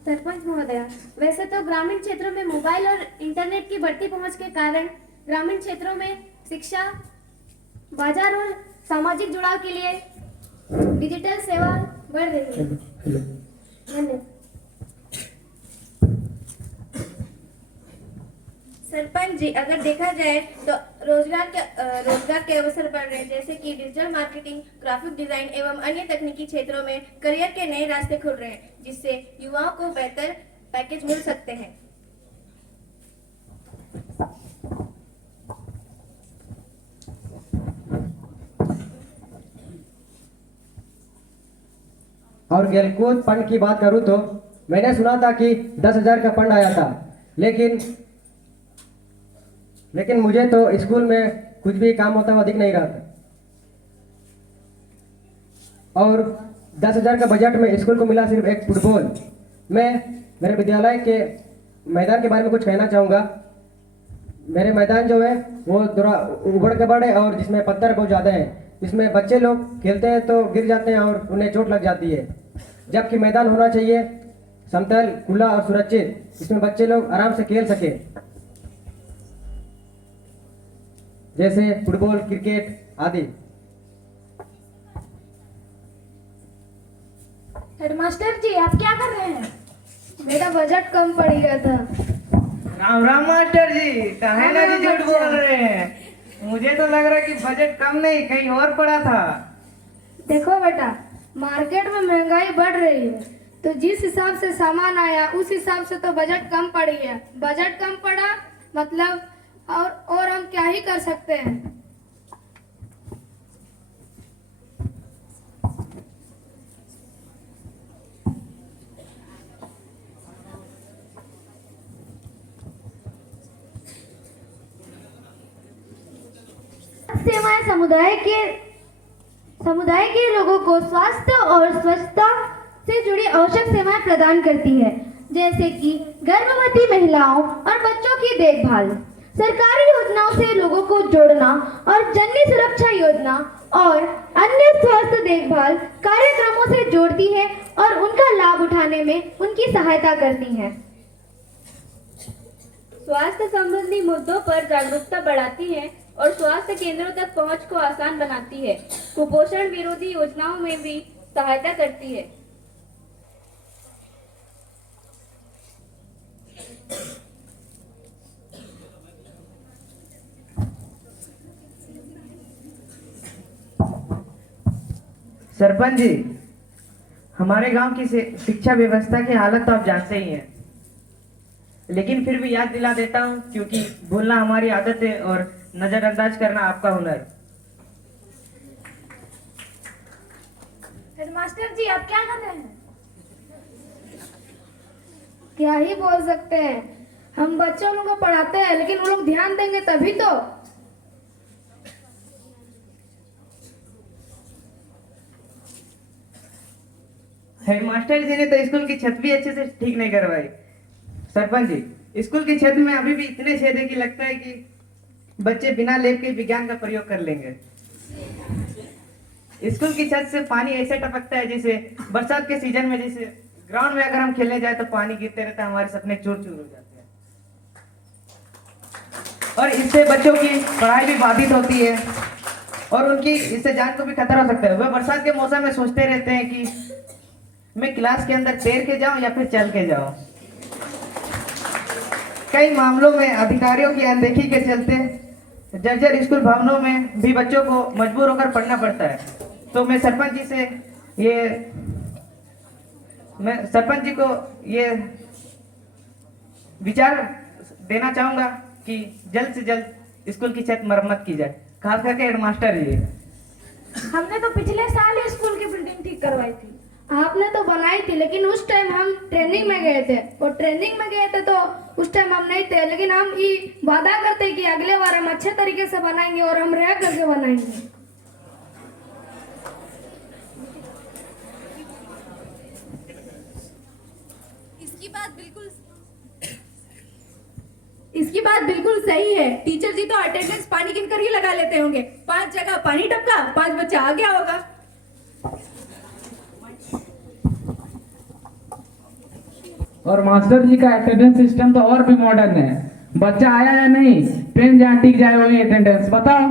सरपंच महोदया, वैसे तो ग्रामीण क्षेत्रों में मोबाइल और इंटरनेट की बढ़ती पहुंच के कारण ग्रामीण क्षेत्रों में शिक्षा, बाजार और सामाजिक जुड़ाव के लिए डिजिटल सेवा बढ़ रही है। धन्यवाद। सरपंच जी, अगर देखा जाए तो रोजगार के अवसर बढ़ रहे हैं, जैसे कि डिजिटल मार्केटिंग, ग्राफिक डिजाइन एवं अन्य तकनीकी क्षेत्रों में करियर के नए रास्ते खुल रहे हैं, जिससे युवाओं को बेहतर पैकेज मिल सकते हैं। और खेलकूद फंड की बात करूं तो मैंने सुना था कि 10,000 का फंड आया था, लेकिन मुझे तो स्कूल में कुछ भी काम होता हुआ दिख नहीं रहा था। और 10,000 का बजट में स्कूल को मिला सिर्फ एक फुटबॉल। मैं मेरे विद्यालय के मैदान के बारे में कुछ कहना चाहूँगा। मेरे मैदान जो है वो थोड़ा उबड़ कबड़ है और जिसमें पत्थर बहुत ज़्यादा है। इसमें बच्चे लोग खेलते हैं तो गिर जाते हैं और उन्हें चोट लग जाती है, जबकि मैदान होना चाहिए समतल, खुला और सुरक्षित, जिसमें बच्चे लोग आराम से खेल सके, जैसे फुटबॉल, क्रिकेट आदि। हेडमास्टर जी, आप क्या कर रहे हैं? मेरा बजट कम पड़ गया था। राम राम मास्टर जी, कहे ना जी झूठ बोल रहे हैं। मुझे तो लग रहा है कि बजट कम नहीं कहीं और पड़ा था। देखो बेटा, मार्केट में महंगाई बढ़ रही है, तो जिस हिसाब से सामान आया उस हिसाब से तो बजट कम पड़ी है। बजट कम पड़ा मतलब और हम क्या ही कर सकते हैं। सेवाएं समुदाय के लोगों को स्वास्थ्य और स्वच्छता से जुड़ी आवश्यक सेवाएं प्रदान करती है, जैसे कि गर्भवती महिलाओं और बच्चों की देखभाल, सरकारी योजनाओं से लोगों को जोड़ना और जननी सुरक्षा योजना और अन्य स्वास्थ्य देखभाल कार्यक्रमों से जोड़ती है और उनका लाभ उठाने में उनकी सहायता करती है। स्वास्थ्य संबंधी मुद्दों पर जागरूकता बढ़ाती है और स्वास्थ्य केंद्रों तक पहुंच को आसान बनाती है। कुपोषण विरोधी योजनाओं में भी सहायता करती है। सरपंच जी, हमारे गांव की शिक्षा व्यवस्था की हालत तो आप जानते ही हैं, लेकिन फिर भी याद दिला देता हूं क्योंकि भूलना हमारी आदत है और नजरअंदाज करना आपका हुनर। हेडमास्टर जी, आप क्या कर रहे हैं? क्या ही बोल सकते हैं, हम बच्चों लोगों को पढ़ाते हैं, लेकिन वो लोग ध्यान देंगे तभी तो। हेडमास्टर जी ने तो स्कूल की छत भी अच्छे से ठीक नहीं करवाई। सरपंच जी, स्कूल की छत में अभी भी इतने छेद है कि लगता है कि बच्चे बिना लेप के विज्ञान का प्रयोग कर लेंगे। स्कूल की छत से पानी ऐसे टपकता है जैसे बरसात के सीजन में, जैसे ग्राउंड में अगर हम खेलने जाए तो पानी गिरते रहता है, हमारे सपने चूर चूर हो जाते हैं और इससे बच्चों की पढ़ाई भी बाधित होती है और उनकी इससे जान को भी खतरा हो सकता है। वह बरसात के मौसम में सोचते रहते हैं कि मैं क्लास के अंदर तैर के जाऊं या फिर चल के जाऊं। कई मामलों में अधिकारियों की अनदेखी के चलते जर्जर स्कूल भवनों में भी बच्चों को मजबूर होकर पढ़ना पड़ता है। तो मैं सरपंच जी को ये विचार देना चाहूंगा कि जल्द से जल्द स्कूल की छत मरम्मत की जाए, खास करके हेडमास्टर जी। हमने तो पिछले साल ही स्कूल की बिल्डिंग ठीक करवाई थी। आपने तो बनाई थी, लेकिन उस टाइम हम ट्रेनिंग में गए थे, और ट्रेनिंग में गए थे तो उस टाइम हम नहीं थे, लेकिन हम ये वादा करते कि अगले बार हम अच्छे तरीके से बनाएंगे और हम रह करके बनाएंगे। इसकी बात बिल्कुल सही है। टीचर जी तो अटेंडेंस पानी गिनकर ही लगा लेते होंगे। 5 जगह पानी टपका, 5 बच्चा आ गया होगा। और मास्टर जी का अटेंडेंस सिस्टम तो और भी मॉडर्न है। बच्चा आया या नहीं, पेन जहाँ टिक जाए वही अटेंडेंस। बताओ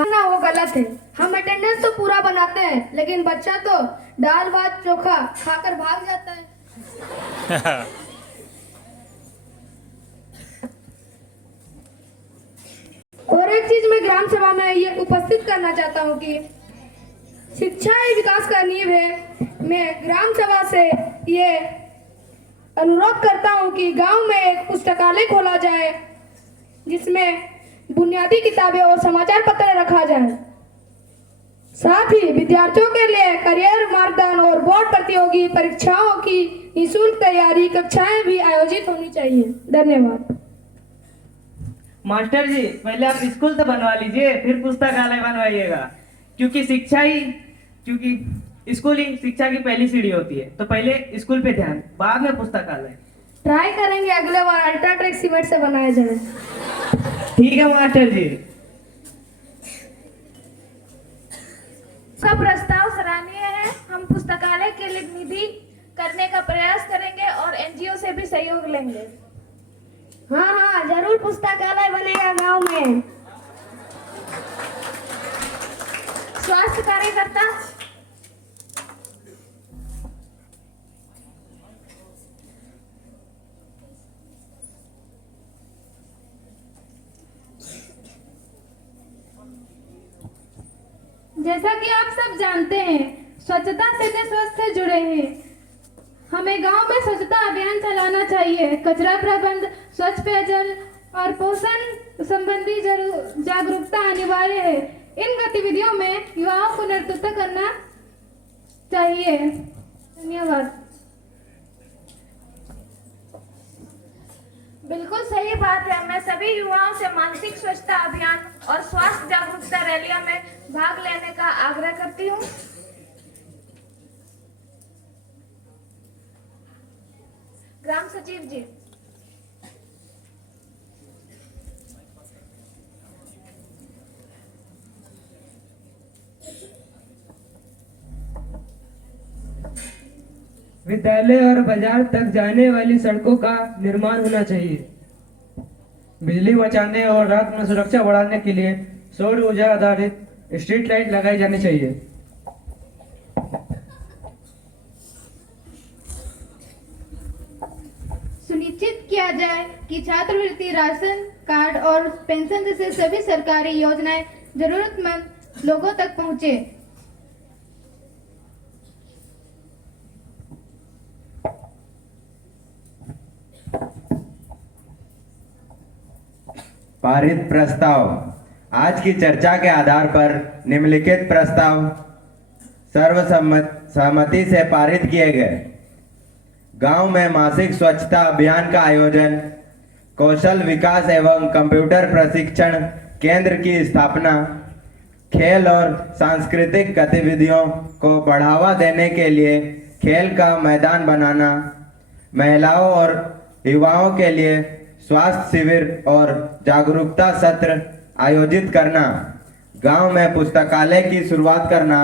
ना, वो गलत है। हम अटेंडेंस तो पूरा बनाते हैं, लेकिन बच्चा तो दाल भात चोखा खाकर भाग जाता है। और एक चीज मैं ग्राम सभा में ये उपस्थित करना चाहता हूँ कि शिक्षा ही विकास का नींव है। मैं ग्राम सभा से ये अनुरोध करता हूँ कि गांव में एक पुस्तकालय खोला जाए जिसमें बुनियादी किताबें और समाचार पत्र रखा जाए। साथ ही विद्यार्थियों के लिए करियर मार्गदर्शन और बोर्ड प्रतियोगी परीक्षाओं की निःशुल्क तैयारी कक्षाएं भी आयोजित होनी चाहिए। धन्यवाद। मास्टर जी, पहले आप स्कूल तो बनवा लीजिए, फिर पुस्तकालय बनवाइएगा, क्योंकि स्कूल ही शिक्षा की पहली सीढ़ी होती है। तो पहले स्कूल पे ध्यान, बाद में पुस्तकालय। ट्राई करेंगे अगले बार अल्ट्राटेक सीमेंट से बनाया जाए। ठीक है मास्टर जी। सब प्रस्ताव सराहनीय है। हम पुस्तकालय के लिए निधि करने का प्रयास करेंगे और एनजीओ से भी सहयोग लेंगे। हाँ, जरूर पुस्तकालय बनेगा गांव में। स्वास्थ्य कार्यकर्ता, जैसा कि आप सब जानते हैं, स्वच्छता से स्वस्थ से जुड़े हैं। हमें गांव में स्वच्छता अभियान चलाना चाहिए। कचरा प्रबंध, स्वच्छ पेयजल और पोषण संबंधी जागरूकता अनिवार्य है। इन गतिविधियों में युवाओं को नेतृत्व करना चाहिए। धन्यवाद। बिल्कुल सही बात है। मैं सभी युवाओं से मानसिक स्वच्छता अभियान और स्वास्थ्य जागरूकता रैलियों में भाग लेने का आग्रह करती हूँ। ग्राम सचिव जी। विद्यालय और बाजार तक जाने वाली सड़कों का निर्माण होना चाहिए। बिजली बचाने और रात में सुरक्षा बढ़ाने के लिए सौर ऊर्जा आधारित स्ट्रीट लाइट लगाई जानी चाहिए। सुनिश्चित किया जाए कि छात्रवृत्ति, राशन कार्ड और पेंशन जैसे सभी सरकारी योजनाएं जरूरतमंद लोगों तक पहुंचे। पारित प्रस्ताव। आज की चर्चा के आधार पर निम्नलिखित प्रस्ताव सर्वसम्मति से पारित किए गए। गांव में मासिक स्वच्छता अभियान का आयोजन, कौशल विकास एवं कंप्यूटर प्रशिक्षण केंद्र की स्थापना, खेल और सांस्कृतिक गतिविधियों को बढ़ावा देने के लिए खेल का मैदान बनाना, महिलाओं और युवाओं के लिए स्वास्थ्य शिविर और जागरूकता सत्र आयोजित करना, गांव में पुस्तकालय की शुरुआत करना,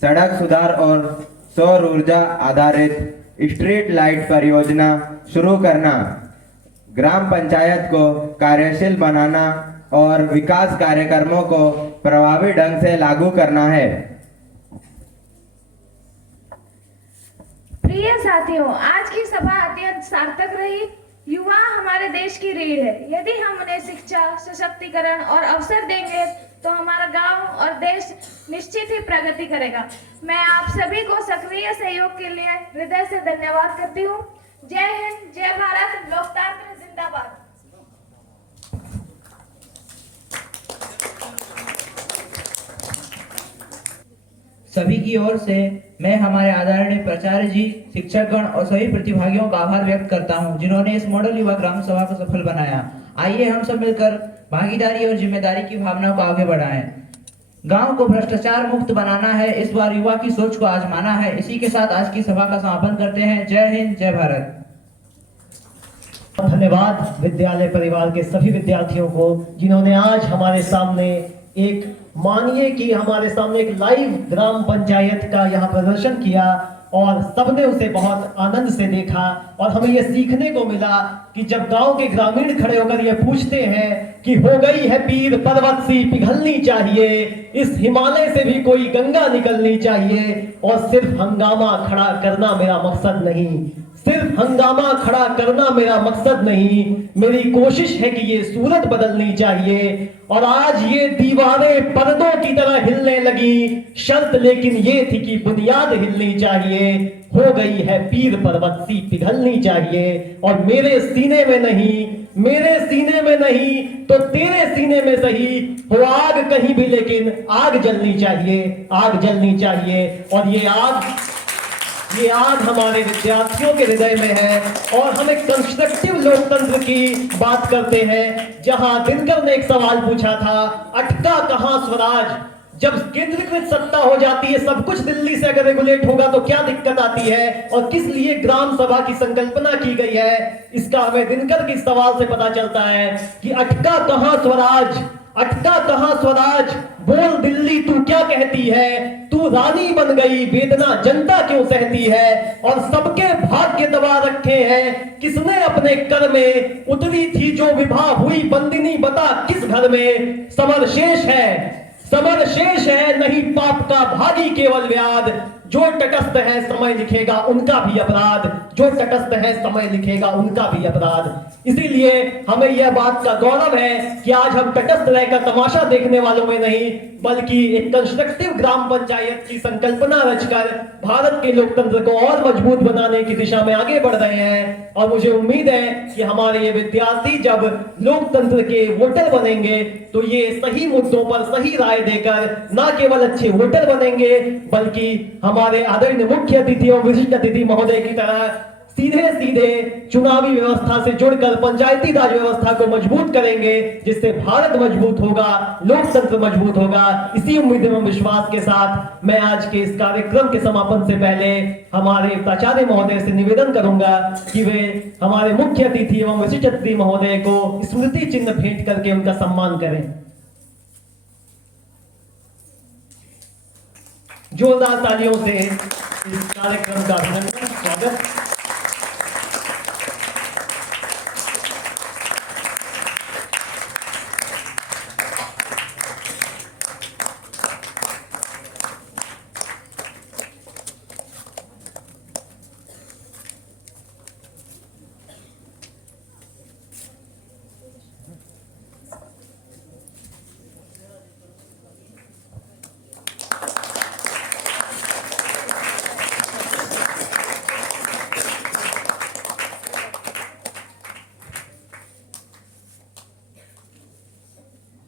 सड़क सुधार और सौर ऊर्जा आधारित स्ट्रीट लाइट परियोजना शुरू करना, ग्राम पंचायत को कार्यशील बनाना और विकास कार्यक्रमों को प्रभावी ढंग से लागू करना है। प्रिय साथियों, आज की सभा अत्यंत सार्थक रही। युवा हमारे देश की रीढ़ है। यदि हम उन्हें शिक्षा, सशक्तिकरण और अवसर देंगे तो हमारा गांव और देश निश्चित ही प्रगति करेगा। मैं आप सभी को सक्रिय सहयोग के लिए हृदय से धन्यवाद करती हूँ। जय हिंद, जय भारत, लोकतंत्र जिंदाबाद। सभी की ओर से मैं हमारे आदरणीय प्राचार्य जी, शिक्षकगण और सभी प्रतिभागियों का आभार व्यक्त करता हूं, जिन्होंने इस मॉडल युवा ग्राम सभा को सफल बनाया। आइए हम सब मिलकर भागीदारी और जिम्मेदारी की भावना को आगे बढ़ाएं। गांव को भ्रष्टाचार मुक्त बनाना है, इस बार युवा की सोच को आजमाना है। इसी के साथ आज की सभा का समापन करते हैं। जय हिंद, जय भारत। धन्यवाद विद्यालय परिवार के सभी विद्यार्थियों को, जिन्होंने आज हमारे सामने एक, मानिए कि हमारे सामने एक लाइव ग्राम पंचायत का यहाँ प्रदर्शन किया और सबने उसे बहुत आनंद से देखा और हमें यह सीखने को मिला कि जब गांव के ग्रामीण खड़े होकर यह पूछते हैं कि हो गई है पीर पर्वत सी पिघलनी चाहिए, इस हिमालय से भी कोई गंगा निकलनी चाहिए, और सिर्फ हंगामा खड़ा करना मेरा मकसद नहीं, सिर्फ हंगामा खड़ा करना मेरा मकसद नहीं, मेरी कोशिश है कि ये सूरत बदलनी चाहिए। और आज ये दीवारें पर्दों की तरह हिलने लगी, शर्त लेकिन ये थी कि बुनियाद हिलनी चाहिए। हो गई है पीर पर्वत सी पिघलनी चाहिए, और मेरे सीने में नहीं, मेरे सीने में नहीं तो तेरे सीने में सही हो आग कहीं भी, लेकिन आग जलनी चाहिए, आग जलनी चाहिए। और ये आग हमारे विद्यार्थियों के हृदय में है। और हम एक कंस्ट्रक्टिव लोकतंत्र की बात करते हैं, जहां दिनकर ने एक सवाल पूछा था, अटका कहां स्वराज? जब केंद्रीकृत सत्ता हो जाती है, सब कुछ दिल्ली से अगर रेगुलेट होगा तो क्या दिक्कत आती है, और किस लिए ग्राम सभा की संकल्पना की गई है, इसका हमें दिनकर के सवाल से पता चलता है कि अटका कहां स्वराज, अटका कहां स्वराज, बोल दिल्ली तू क्या कहती है, तू रानी बन गई वेदना जनता क्यों सहती है, और सबके भाग्य दबा रखे हैं किसने अपने कर में, उतरी थी जो विवाह हुई बंदिनी बता किस घर में, समर शेष है, समर शेष है नहीं पाप का भागी केवल व्याध, जो तटस्थ है समय लिखेगा उनका भी अपराध, जो तटस्थ है समय लिखेगा उनका भी अपराध। इसीलिए हमें यह बात का गौरव है कि आज हम तटस्थ रहकर तमाशा देखने वालों में नहीं, बल्कि एक कंस्ट्रक्टिव ग्राम पंचायत की संकल्पना रचकर भारत के लोकतंत्र को और मजबूत बनाने की दिशा में आगे बढ़ रहे हैं। और मुझे उम्मीद है कि हमारे ये विद्यार्थी जब लोकतंत्र के वोटर बनेंगे तो ये सही मुद्दों पर सही राय देकर न केवल अच्छे वोटर बनेंगे, बल्कि हमारे आदरणीय मुख्य अतिथि और विशिष्ट अतिथि महोदय की तरह सीधे सीधे चुनावी व्यवस्था से जुड़कर पंचायती राज व्यवस्था को मजबूत करेंगे, जिससे भारत मजबूत होगा, लोकतंत्र मजबूत होगा। इसी उम्मीद एवं विश्वास के साथ मैं आज के इस कार्यक्रम के समापन से पहले हमारे प्राचार्य महोदय से निवेदन करूंगा कि वे हमारे मुख्य अतिथि एवं विशिष्ट अतिथि महोदय को स्मृति चिन्ह भेंट करके उनका सम्मान करें। जोरदार तालियों से इस कार्यक्रम का अभिनंदन, स्वागत।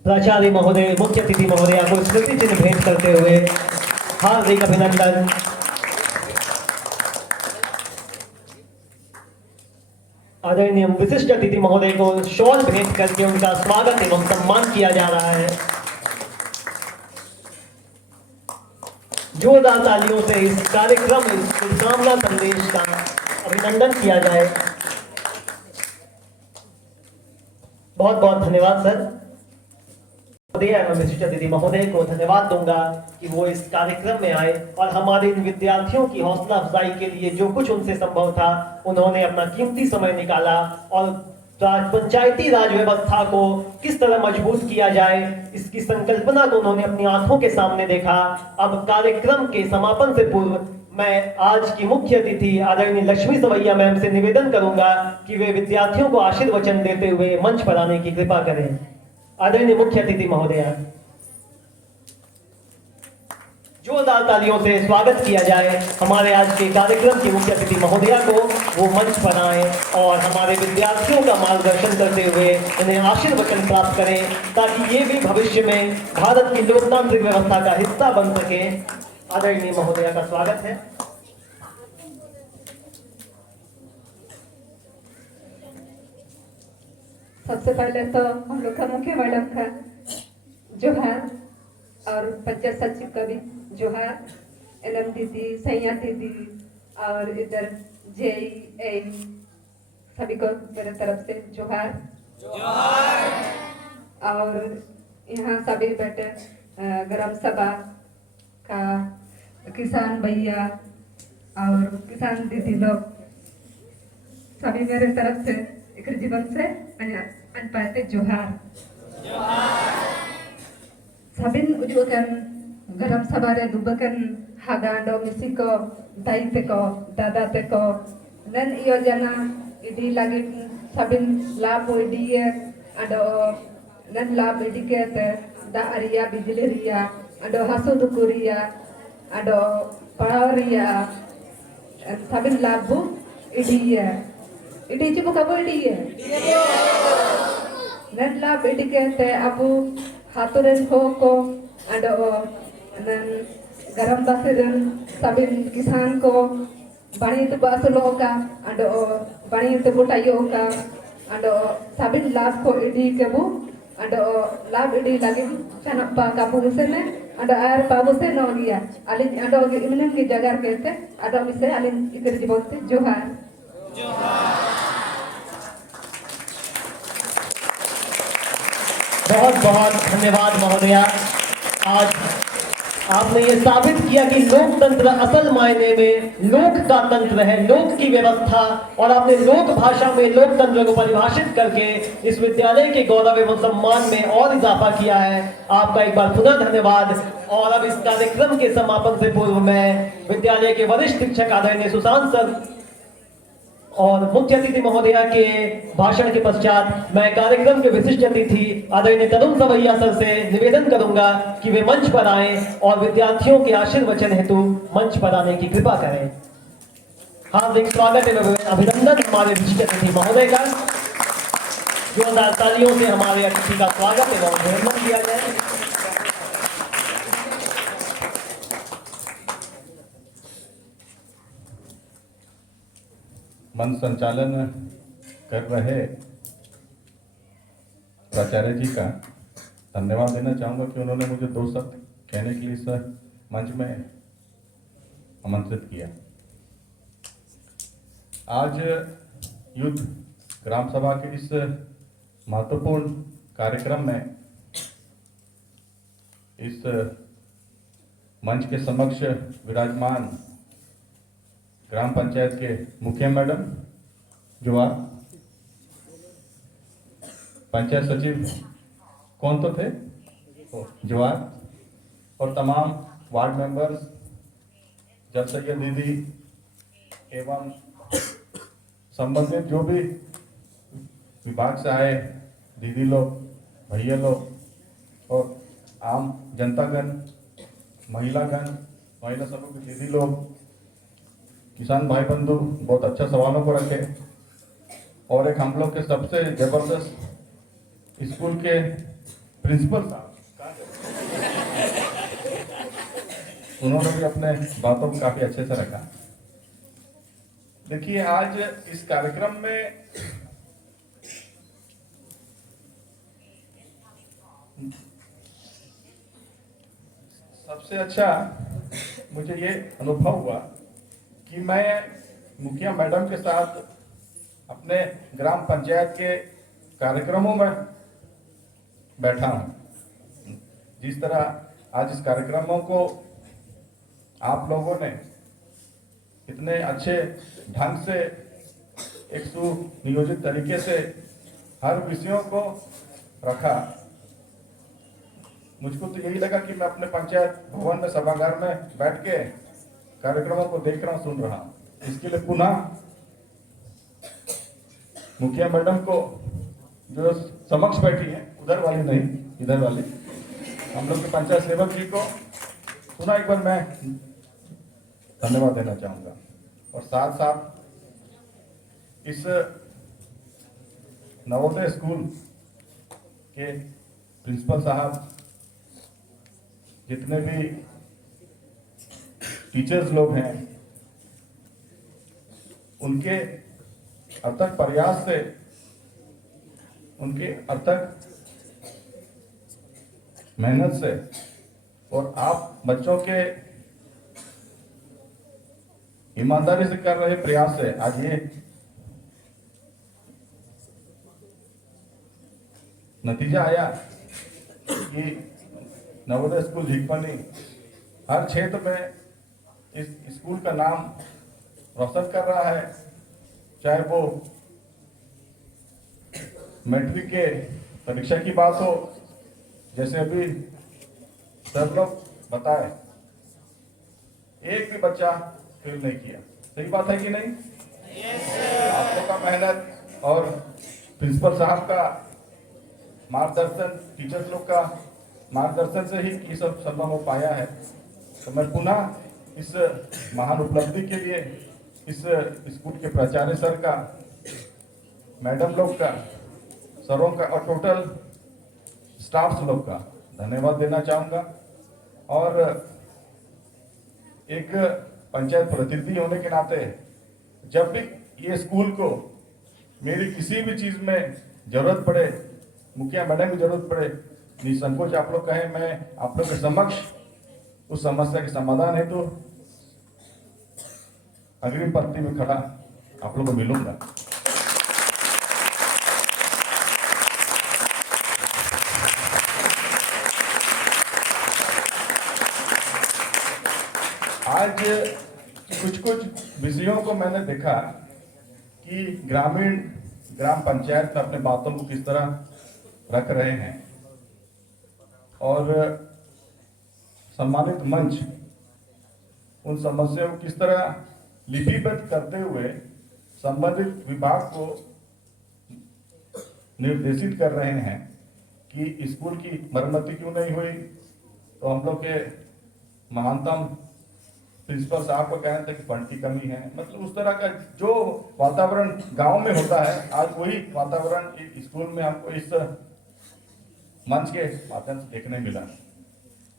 प्राचार्य महोदय, मुख्य अतिथि महोदय को स्मृति चिन्ह भेंट करते हुए हार्दिक अभिनंदन। आदरणीय विशिष्ट अतिथि महोदय को शॉल भेंट करके उनका स्वागत एवं सम्मान किया जा रहा है। जोरदार तालियों से इस कार्यक्रम, इस शुभकामना संदेश का अभिनंदन किया जाए। बहुत बहुत धन्यवाद सर। मैं विशिष्ट अतिथि महोदय को धन्यवाद दूंगा कि वो इस कार्यक्रम में आए और हमारे इन विद्यार्थियों की हौसला अफजाई के लिए जो कुछ उनसे संभव था उन्होंने अपना कीमती समय निकाला और पंचायती राज व्यवस्था को किस तरह मजबूत किया जाए इसकी संकल्पना को उन्होंने अपनी आंखों के सामने देखा। अब कार्यक्रम के समापन से पूर्व मैं आज की मुख्य अतिथि आदरणीय लक्ष्मी सवैया मैम से निवेदन करूंगा कि वे विद्यार्थियों को आशीर्वचन देते हुए मंच पर आने की कृपा करें। आदरणीय मुख्य अतिथि महोदय, जोरदार तालियों से स्वागत किया जाए हमारे आज के कार्यक्रम की मुख्य अतिथि महोदया को। वो मंच पर आए और हमारे विद्यार्थियों का मार्गदर्शन करते हुए उन्हें आशीर्वचन प्राप्त करें ताकि ये भी भविष्य में भारत की लोकतांत्रिक व्यवस्था का हिस्सा बन सके। आदरणीय महोदया का स्वागत है। सबसे पहले तो हम लोग का मुख्य मैडम का जोहार और पंचायत सचिव का भी जोहार, एलएम दीदी, सैया दीदी और इधर जेई सभी को मेरे तरफ से जोहार। और यहाँ सभी बैठे ग्राम सभा का किसान भैया, और किसान दीदी लोग सभी मेरे तरफ से एक जीवन से अनपाते जोहार सभी उजुकन गरम सबारे दुबकन हागांडो मिसिको दाई को दादा को नन योजना इडी लगी सभी लाभ इडिये अडो नन लाभ इडिके दा अरिया बिजली रिया अडो हसु दुकुरिया अडो पढ़ावरिया सभी लाभ इडिये इडी चिपु कबो इडिये नन लाभ इडिके अबु हाथुरन को अडो नन गरम बसरन सभी किसान को बड़ी तो बसलो का अडो बड़ी तो बुटाइयो का अडो सभी लाभ को इडी के वो अडो लाभ इडी लगे चनप्पा का पुरुष ने अडो आर बाबू से न गया अली अडो इमन की जगह कहते अडो मिसे अली इकर जीवन से जोहार बहुत बहुत धन्यवाद महोदया। आज आपने ये साबित किया कि लोकतंत्र असल मायने में लोक का तंत्र है, लोक की व्यवस्था, और आपने लोक भाषा में लोकतंत्र को परिभाषित करके इस विद्यालय के गौरव एवं सम्मान में और इजाफा किया है। आपका एक बार पुनः धन्यवाद। और अब इस कार्यक्रम के समापन से पूर्व में विद्यालय के वरिष्ठ शिक्षक आदरणीय सुशांत सर और मुख्य अतिथि महोदया के भाषण के पश्चात मैं कार्यक्रम के विशिष्ट अतिथि आदरणीय तरुण सवैया सर से निवेदन करूंगा कि वे मंच पर आएं और विद्यार्थियों के आशीर्वचन हेतु मंच पर आने की कृपा करें। हार्दिक स्वागत एवं अभिनंदन हमारे विशिष्ट अतिथि महोदय का। जोरदार तालियों से हमारे अतिथि का स्वागत एवं अभिनंदन किया जाए। मंच संचालन कर रहे प्राचार्य जी का धन्यवाद देना चाहूँगा कि उन्होंने मुझे 2 शब्द कहने के लिए इस मंच में आमंत्रित किया। आज युद्ध ग्राम सभा के इस महत्वपूर्ण कार्यक्रम में इस मंच के समक्ष विराजमान ग्राम पंचायत के मुखिया मैडम जोहार, पंचायत सचिव कौन तो थे जोहार, और तमाम वार्ड मेंबर्स, जब सैयद दीदी एवं संबंधित जो भी विभाग से आए दीदी लोग, भैया लोग और आम जनतागण, महिलागण, महिला समूह की दीदी लोग, किसान भाई बंधु बहुत अच्छा सवालों को रखे, और एक हम लोग के सबसे जबरदस्त स्कूल के प्रिंसिपल साहब, उन्होंने भी अपने बातों को काफी अच्छे से रखा। देखिए, आज इस कार्यक्रम में सबसे अच्छा मुझे ये अनुभव हुआ कि मैं मुखिया मैडम के साथ अपने ग्राम पंचायत के कार्यक्रमों में बैठा हूं। जिस तरह आज इस कार्यक्रमों को आप लोगों ने इतने अच्छे ढंग से एक सुनियोजित तरीके से हर विषयों को रखा, मुझको तो यही लगा कि मैं अपने पंचायत भवन में सभागार में बैठ के कार्यक्रमों को देख रहा हूं, सुन रहा हूं। इसके लिए पुनः मुखिया मैडम को जो समक्ष बैठी है, उधर वाली नहीं, इधर वाली, हम लोग के पंचायत सेवक जी को पुनः एक बार मैं धन्यवाद देना चाहूंगा। और साथ साथ इस नवोदय स्कूल के प्रिंसिपल साहब, जितने भी टीचर्स लोग हैं, उनके अथक प्रयास से, उनके अथक मेहनत से और आप बच्चों के ईमानदारी से कर रहे प्रयास से आज ये नतीजा आया कि नवोदय स्कूल झीकपनी हर क्षेत्र में इस स्कूल का नाम रोशन कर रहा है, चाहे वो मैट्रिक के परीक्षा की बात हो, जैसे अभी सब लोग बताए, एक भी बच्चा फेल नहीं किया। सही बात है कि नहीं? आप लोग का मेहनत और प्रिंसिपल साहब का मार्गदर्शन, टीचर्स लोग का मार्गदर्शन से ही ये सब संभव हो पाया है। तो मैं पुनः इस महान उपलब्धि के लिए इस स्कूल के प्राचार्य सर का, मैडम लोग का, सरों का और टोटल स्टाफ लोग का धन्यवाद देना चाहूँगा। और एक पंचायत प्रतिनिधि होने के नाते जब भी ये स्कूल को मेरी किसी भी चीज़ में जरूरत पड़े, मुखिया मैडम की जरूरत पड़े, निसंकोच आप लोग कहें, मैं आप लोग के समक्ष उस समस्या के समाधान है तो अग्रिम पंक्ति में खड़ा आप लोग को मिलूंगा। आज कुछ विषयों को मैंने देखा कि ग्राम पंचायत में अपने बातों को किस तरह रख रहे हैं और सम्मानित मंच उन समस्याओं को किस तरह लिपिबद्ध करते हुए संबंधित विभाग को निर्देशित कर रहे हैं कि स्कूल की मरम्मती क्यों नहीं हुई। तो हम लोग के महानतम प्रिंसिपल साहब को कहना था कि फंड की कमी है। मतलब उस तरह का जो वातावरण गांव में होता है, आज वही वातावरण स्कूल में हमको इस मंच के माध्यम से देखने मिला।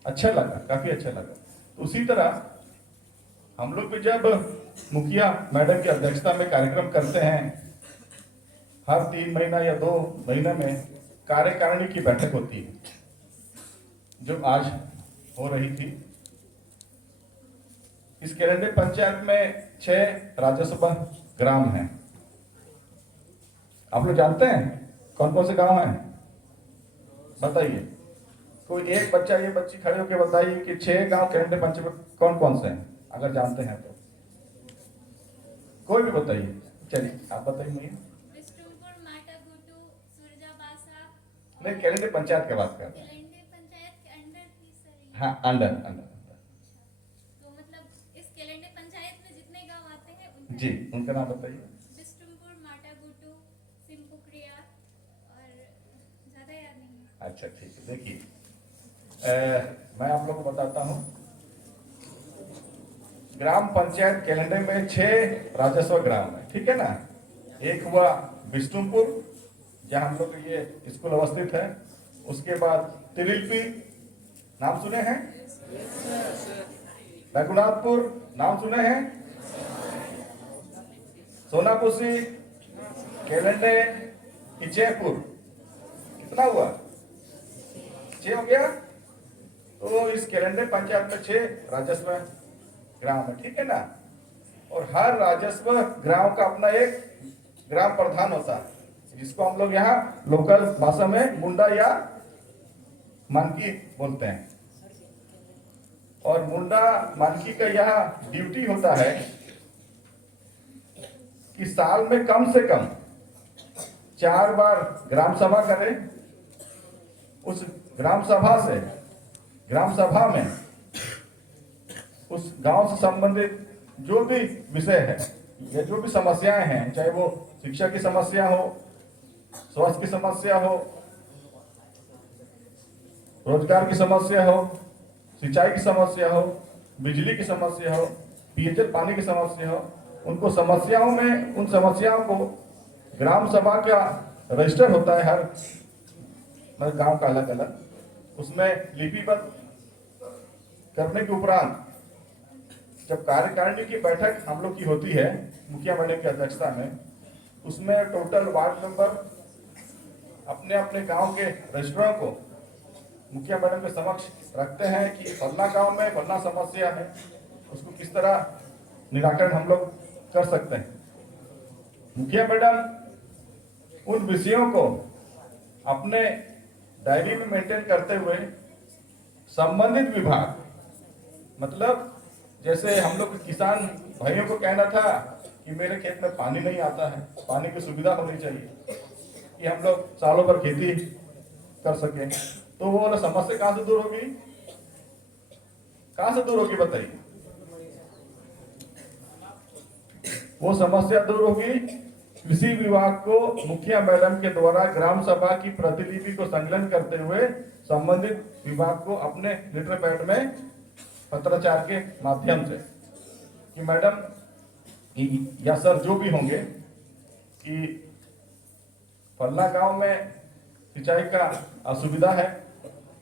अच्छा लगा, काफी अच्छा लगा। उसी तरह हम लोग भी जब मुखिया मैडम की अध्यक्षता में कार्यक्रम करते हैं, हर 3 महीना या 2 महीने में कार्यकारिणी की बैठक होती है, जो आज हो रही थी। इस केरंडे पंचायत में 6 राजस्व ग्राम हैं। आप लोग जानते हैं कौन कौन से गांव हैं? बताइए, कोई एक बच्चा, ये बच्ची खड़े होकर बताइए कि 6 गांव केरंडे पंचायत में कौन कौन से हैं, अगर जानते हैं तो। कोई भी बताइए, चलिए आप बताइए। नहीं, केरंडे पंचायत की बात कर रहे हैं। हाँ, अंडर जी, उनका नाम बताइए। बिस्टुमपुर, माटागुटू, सिंपुक्रिया और ज़्यादा याद नहीं है। अच्छा ठीक है, देखिए मैं आप लोग को बताता हूँ। ग्राम पंचायत कैलेंडर में 6 राजस्व ग्राम है, ठीक है ना। एक हुआ बिस्टुमपुर, जहाँ हम लोग ये स्कूल अवस्थित है। उसके बाद तिरिलपी, नाम सुने हैं? रघुनाथपुर, नाम सुने हैं? सोनापुसी, केलंडे, इचेपुर, कितना हुआ? 6 हो गया। तो इस केलंडे पंचायत में 6 राजस्व ग्राम है, ठीक है ना। और हर राजस्व ग्राम का अपना एक ग्राम प्रधान होता है, जिसको हम लोग यहाँ लोकल भाषा में मुंडा या मानकी बोलते हैं। और मुंडा मानकी का यहाँ ड्यूटी होता है कि साल में कम से कम 4 बार ग्राम सभा करें। उस ग्राम सभा में उस गांव से संबंधित जो भी विषय है या जो भी समस्याएं हैं, चाहे वो शिक्षा की समस्या हो, स्वास्थ्य की समस्या हो, रोजगार की समस्या हो, सिंचाई की समस्या हो, बिजली की समस्या हो, पेयजल पानी की समस्या हो, उनको समस्याओं में उन समस्याओं को ग्राम सभा का रजिस्टर होता है हर मतलब गांव का अलग अलग, उसमें लिपिबद्ध करने के उपरांत जब कार्यकारिणी की बैठक हम लोग की होती है मुखिया मैडम की अध्यक्षता में, उसमें टोटल वार्ड मेंबर अपने अपने गांव के रजिस्टरों को मुखिया मैडम के समक्ष रखते हैं कि फलना गांव में फलना समस्या है, उसको किस तरह निराकरण हम लोग कर सकते हैं। मुखिया मैडम उन विषयों को अपने डायरी में मेंटेन करते हुए संबंधित विभाग, मतलब जैसे हम लोग किसान भाइयों को कहना था कि मेरे खेत में पानी नहीं आता है, पानी की सुविधा होनी चाहिए कि हम लोग सालों भर खेती कर सकें। तो वो वाला समस्या कहाँ से दूर होगी, कहाँ से दूर होगी बताइए? वो समस्या दूर होगी कृषि विभाग को मुखिया मैडम के द्वारा ग्राम सभा की प्रतिलिपि को संकलन करते हुए संबंधित विभाग को अपने लेटर पैड में पत्राचार के माध्यम से कि मैडम या सर जो भी होंगे कि फलना गांव में सिंचाई का असुविधा है,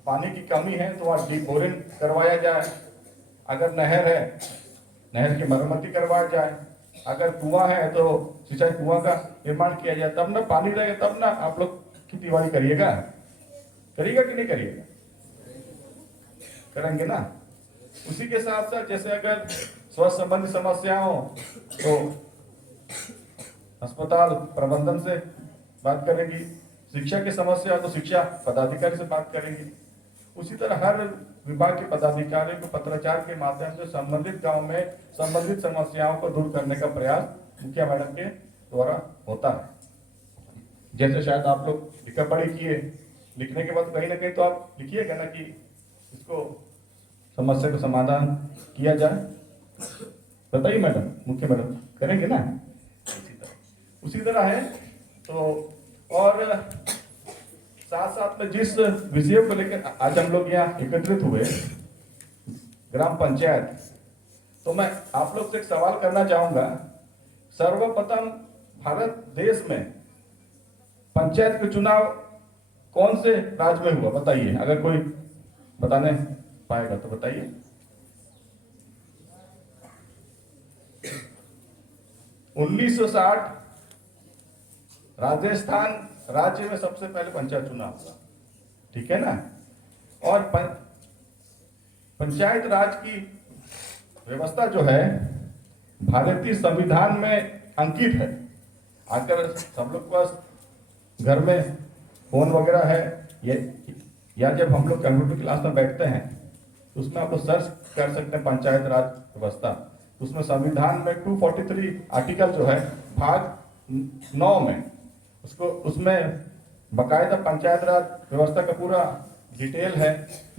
पानी की कमी है, तो वहाँ डीप बोरिंग करवाया जाए। अगर नहर है, नहर की मरम्मती करवाया जाए। अगर कुआं है तो सिंचाई कुआं का निर्माण किया जाए, तब ना पानी रहेगा, तब ना आप लोग खेती बाड़ी करिएगा। करिएगा कि नहीं करिएगा? करेंगे ना। उसी के साथ साथ जैसे अगर स्वास्थ्य संबंधी समस्या हो तो अस्पताल प्रबंधन से बात करेंगी, शिक्षा की समस्या हो तो शिक्षा पदाधिकारी से बात करेंगी। उसी तरह हर विभाग के पदाधिकारी को पत्राचार के माध्यम से संबंधित गांव में संबंधित समस्याओं को दूर करने का प्रयास मुखिया मैडम के द्वारा होता है। जैसे शायद आप लोग लिखा पढ़ी किए, लिखने के बाद कहीं ना कहीं तो आप लिखिएगा ना कि इसको समस्या का समाधान किया जाए। बताइए मैडम, मुख्य मैडम करेंगे ना? उसी तरह है। तो और साथ साथ में जिस विषयों को लेकर आज हम लोग यहाँ एकत्रित हुए, ग्राम पंचायत, तो मैं आप लोग से एक सवाल करना चाहूंगा। सर्वप्रथम भारत देश में पंचायत के चुनाव कौन से राज्य में हुआ? बताइए, अगर कोई बताने पाएगा तो बताइए। राजस्थान राज्य में सबसे पहले पंचायत चुनाव हुआ, ठीक है ना। और पंचायत राज की व्यवस्था जो है भारतीय संविधान में अंकित है। अगर सब लोग के पास घर में फोन वगैरह है या जब हम लोग कंप्यूटर क्लास में बैठते हैं तो उसमें आप लोग सर्च कर सकते हैं पंचायत राज व्यवस्था। उसमें संविधान में 243 आर्टिकल जो है भाग 9 में उसमें बकायदा पंचायत राज व्यवस्था का पूरा डिटेल है।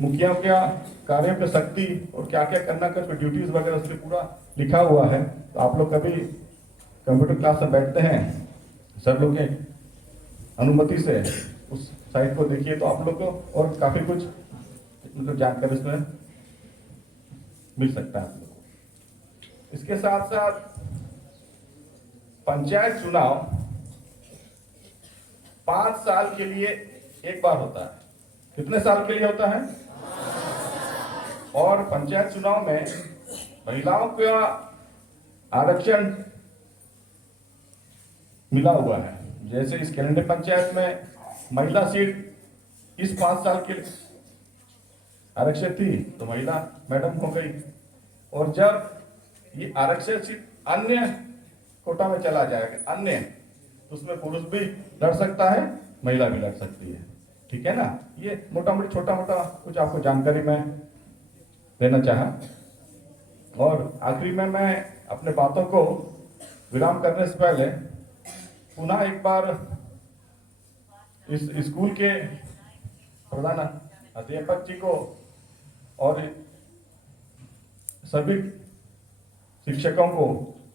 मुखिया क्या कार्यों की शक्ति और क्या क्या करना कर ड्यूटीज वगैरह उसमें पूरा लिखा हुआ है। तो आप लोग कभी कंप्यूटर क्लास में बैठते हैं, सर लोग के अनुमति से उस साइट को देखिए तो आप लोग को और काफी कुछ मतलब जानकारी इसमें मिल सकता है आप लोग को। इसके साथ साथ पंचायत चुनाव 5 साल के लिए एक बार होता है। कितने साल के लिए होता है? और पंचायत चुनाव में महिलाओं का आरक्षण मिला हुआ है। जैसे इस कैलेंडर पंचायत में महिला सीट इस 5 साल के लिए आरक्षित थी तो महिला मैडम हो गई। और जब ये आरक्षित सीट अन्य कोटा में चला जाएगा, अन्य, उसमें पुरुष भी लड़ सकता है, महिला भी लड़ सकती है, ठीक है ना। ये मोटा मोटी छोटा मोटा कुछ आपको जानकारी मैं देना चाहा। और आखिरी में मैं अपने बातों को विराम करने से पहले पुनः एक बार इस स्कूल के प्रधान अध्यापक जी को और सभी शिक्षकों को,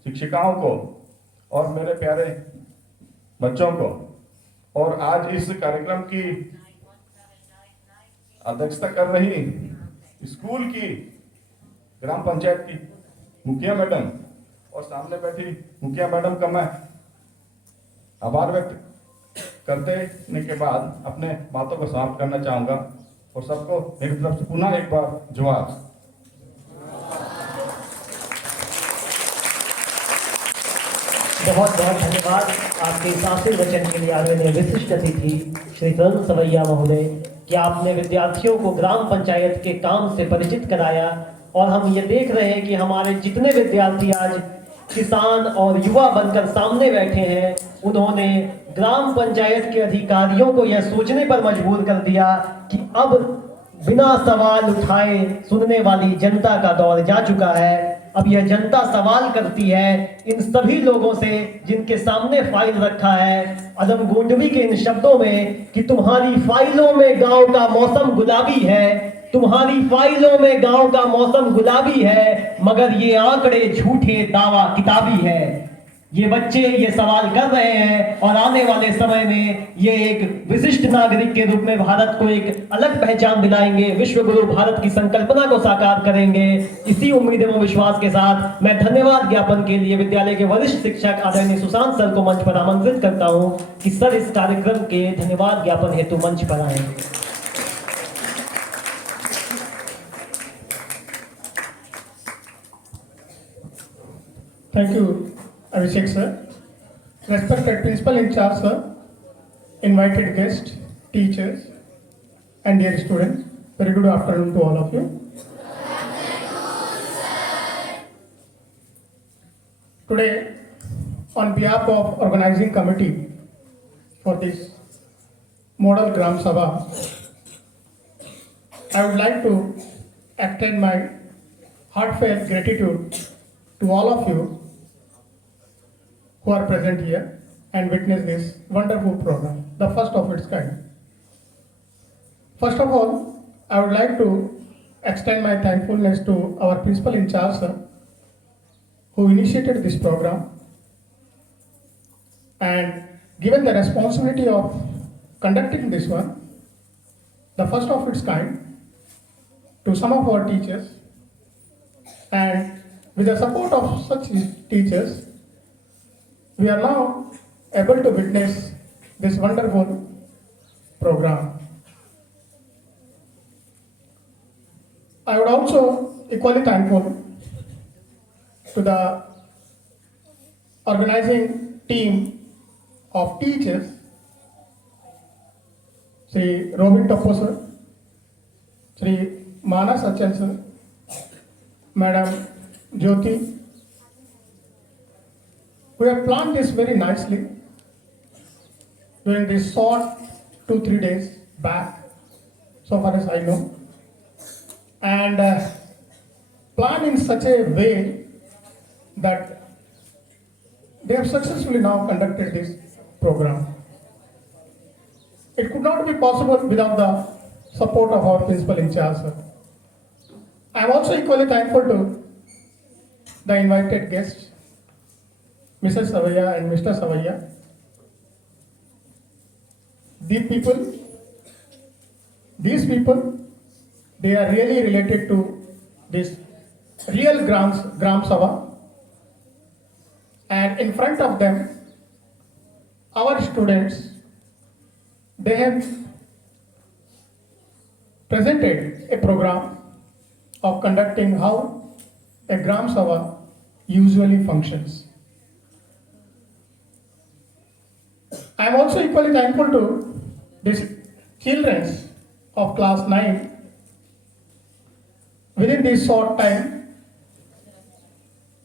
शिक्षिकाओं को और मेरे प्यारे बच्चों को, और आज इस कार्यक्रम की अध्यक्षता कर रही स्कूल की ग्राम पंचायत की मुखिया मैडम और सामने बैठी मुखिया मैडम का मैं आभार व्यक्त करने के बाद अपने बातों को समाप्त करना चाहूंगा। और सबको मेरी तरफ से पुनः एक बार जोहार। बहुत बहुत धन्यवाद आपके इस आशीर्वचन के लिए। आदरणीय विशिष्ट अतिथि श्री तरुण सवैया महोदय कि आपने विद्यार्थियों को ग्राम पंचायत के काम से परिचित कराया। और हम ये देख रहे हैं कि हमारे जितने विद्यार्थी आज किसान और युवा बनकर सामने बैठे हैं, उन्होंने ग्राम पंचायत के अधिकारियों को यह सोचने पर मजबूर कर दिया कि अब बिना सवाल उठाए सुनने वाली जनता का दौर जा चुका है। अब यह जनता सवाल करती है इन सभी लोगों से जिनके सामने फाइल रखा है अदम गोंडवी के इन शब्दों में कि तुम्हारी फाइलों में गांव का मौसम गुलाबी है, तुम्हारी फाइलों में गांव का मौसम गुलाबी है, मगर ये आंकड़े झूठे दावा किताबी है। ये बच्चे ये सवाल कर रहे हैं और आने वाले समय में ये एक विशिष्ट नागरिक के रूप में भारत को एक अलग पहचान दिलाएंगे, विश्व गुरु भारत की संकल्पना को साकार करेंगे। इसी उम्मीद एवं विश्वास के साथ मैं धन्यवाद ज्ञापन के लिए विद्यालय के वरिष्ठ शिक्षक आदरणीय सुशांत सर को मंच पर आमंत्रित करता हूं कि सर इस कार्यक्रम के धन्यवाद ज्ञापन हेतु मंच पर आए। Thank you, Abhishek sir. Respected principal in charge sir, invited guests, teachers, and dear students, very good afternoon to all of you. Today, on behalf of organizing committee for this Model Gram Sabha, I would like to extend my heartfelt gratitude to all of you who are present here and witness this wonderful program, the first of its kind. First of all, I would like to extend my thankfulness to our principal in charge, sir, who initiated this program and given the responsibility of conducting this one, the first of its kind, to some of our teachers. And with the support of such teachers, we are now able to witness this wonderful program. I would also equally thankful to the organizing team of teachers, Sri Robin Toppo sir, Sri Manas Achal sir, Madam Jyoti. We have planned this very nicely during this short 2-3 days back, so far as I know, and plan in such a way that they have successfully now conducted this program. It could not be possible without the support of our principal in charge, sir. I am also equally thankful to the invited guests, Mrs. Savaya and Mr. Savaya. These people, they are really related to this real Gram Sabha, and in front of them, our students, they have presented a program of conducting how a Gram Sabha usually functions. I am also equally thankful to these children of class 9. Within this short time,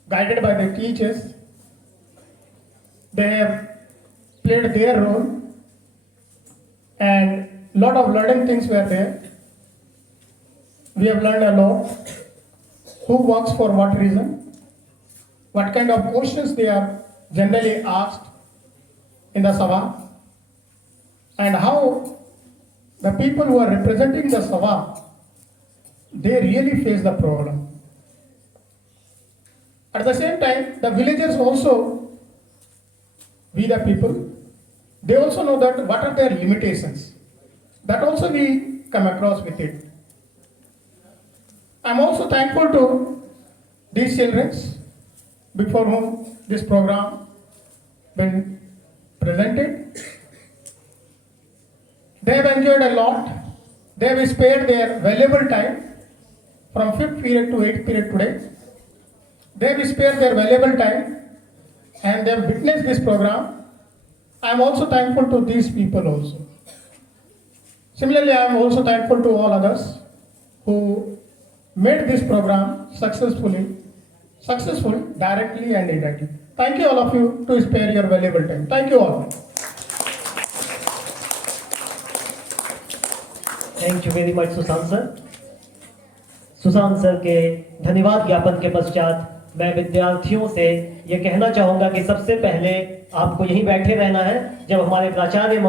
guided by the teachers, they have played their role and lot of learning things were there. We have learned a lot. Who works for what reason? What kind of questions they are generally asked in the Sabha, and how the people who are representing the Sabha, they really face the problem. At the same time, the villagers also, we the people, they also know that what are their limitations. That also we come across with it. I am also thankful to these children before whom this program been presented. They have enjoyed a lot. They have spared their valuable time from 5th period to 8th period today. They have spared their valuable time and they have witnessed this program. I am also thankful to these people also. Similarly, I am also thankful to all others who made this program successful directly and indirectly. Thank you all of you to spare your valuable time. Thank you all. Thank you very much Sushant sir. Sushant sir के धन्यवाद ज्ञापन के पश्चात मैं विद्यार्थियों से ये कहना चाहूँगा कि सबसे पहले आपको यहीं बैठे रहना है। जब हमारे प्राचार्य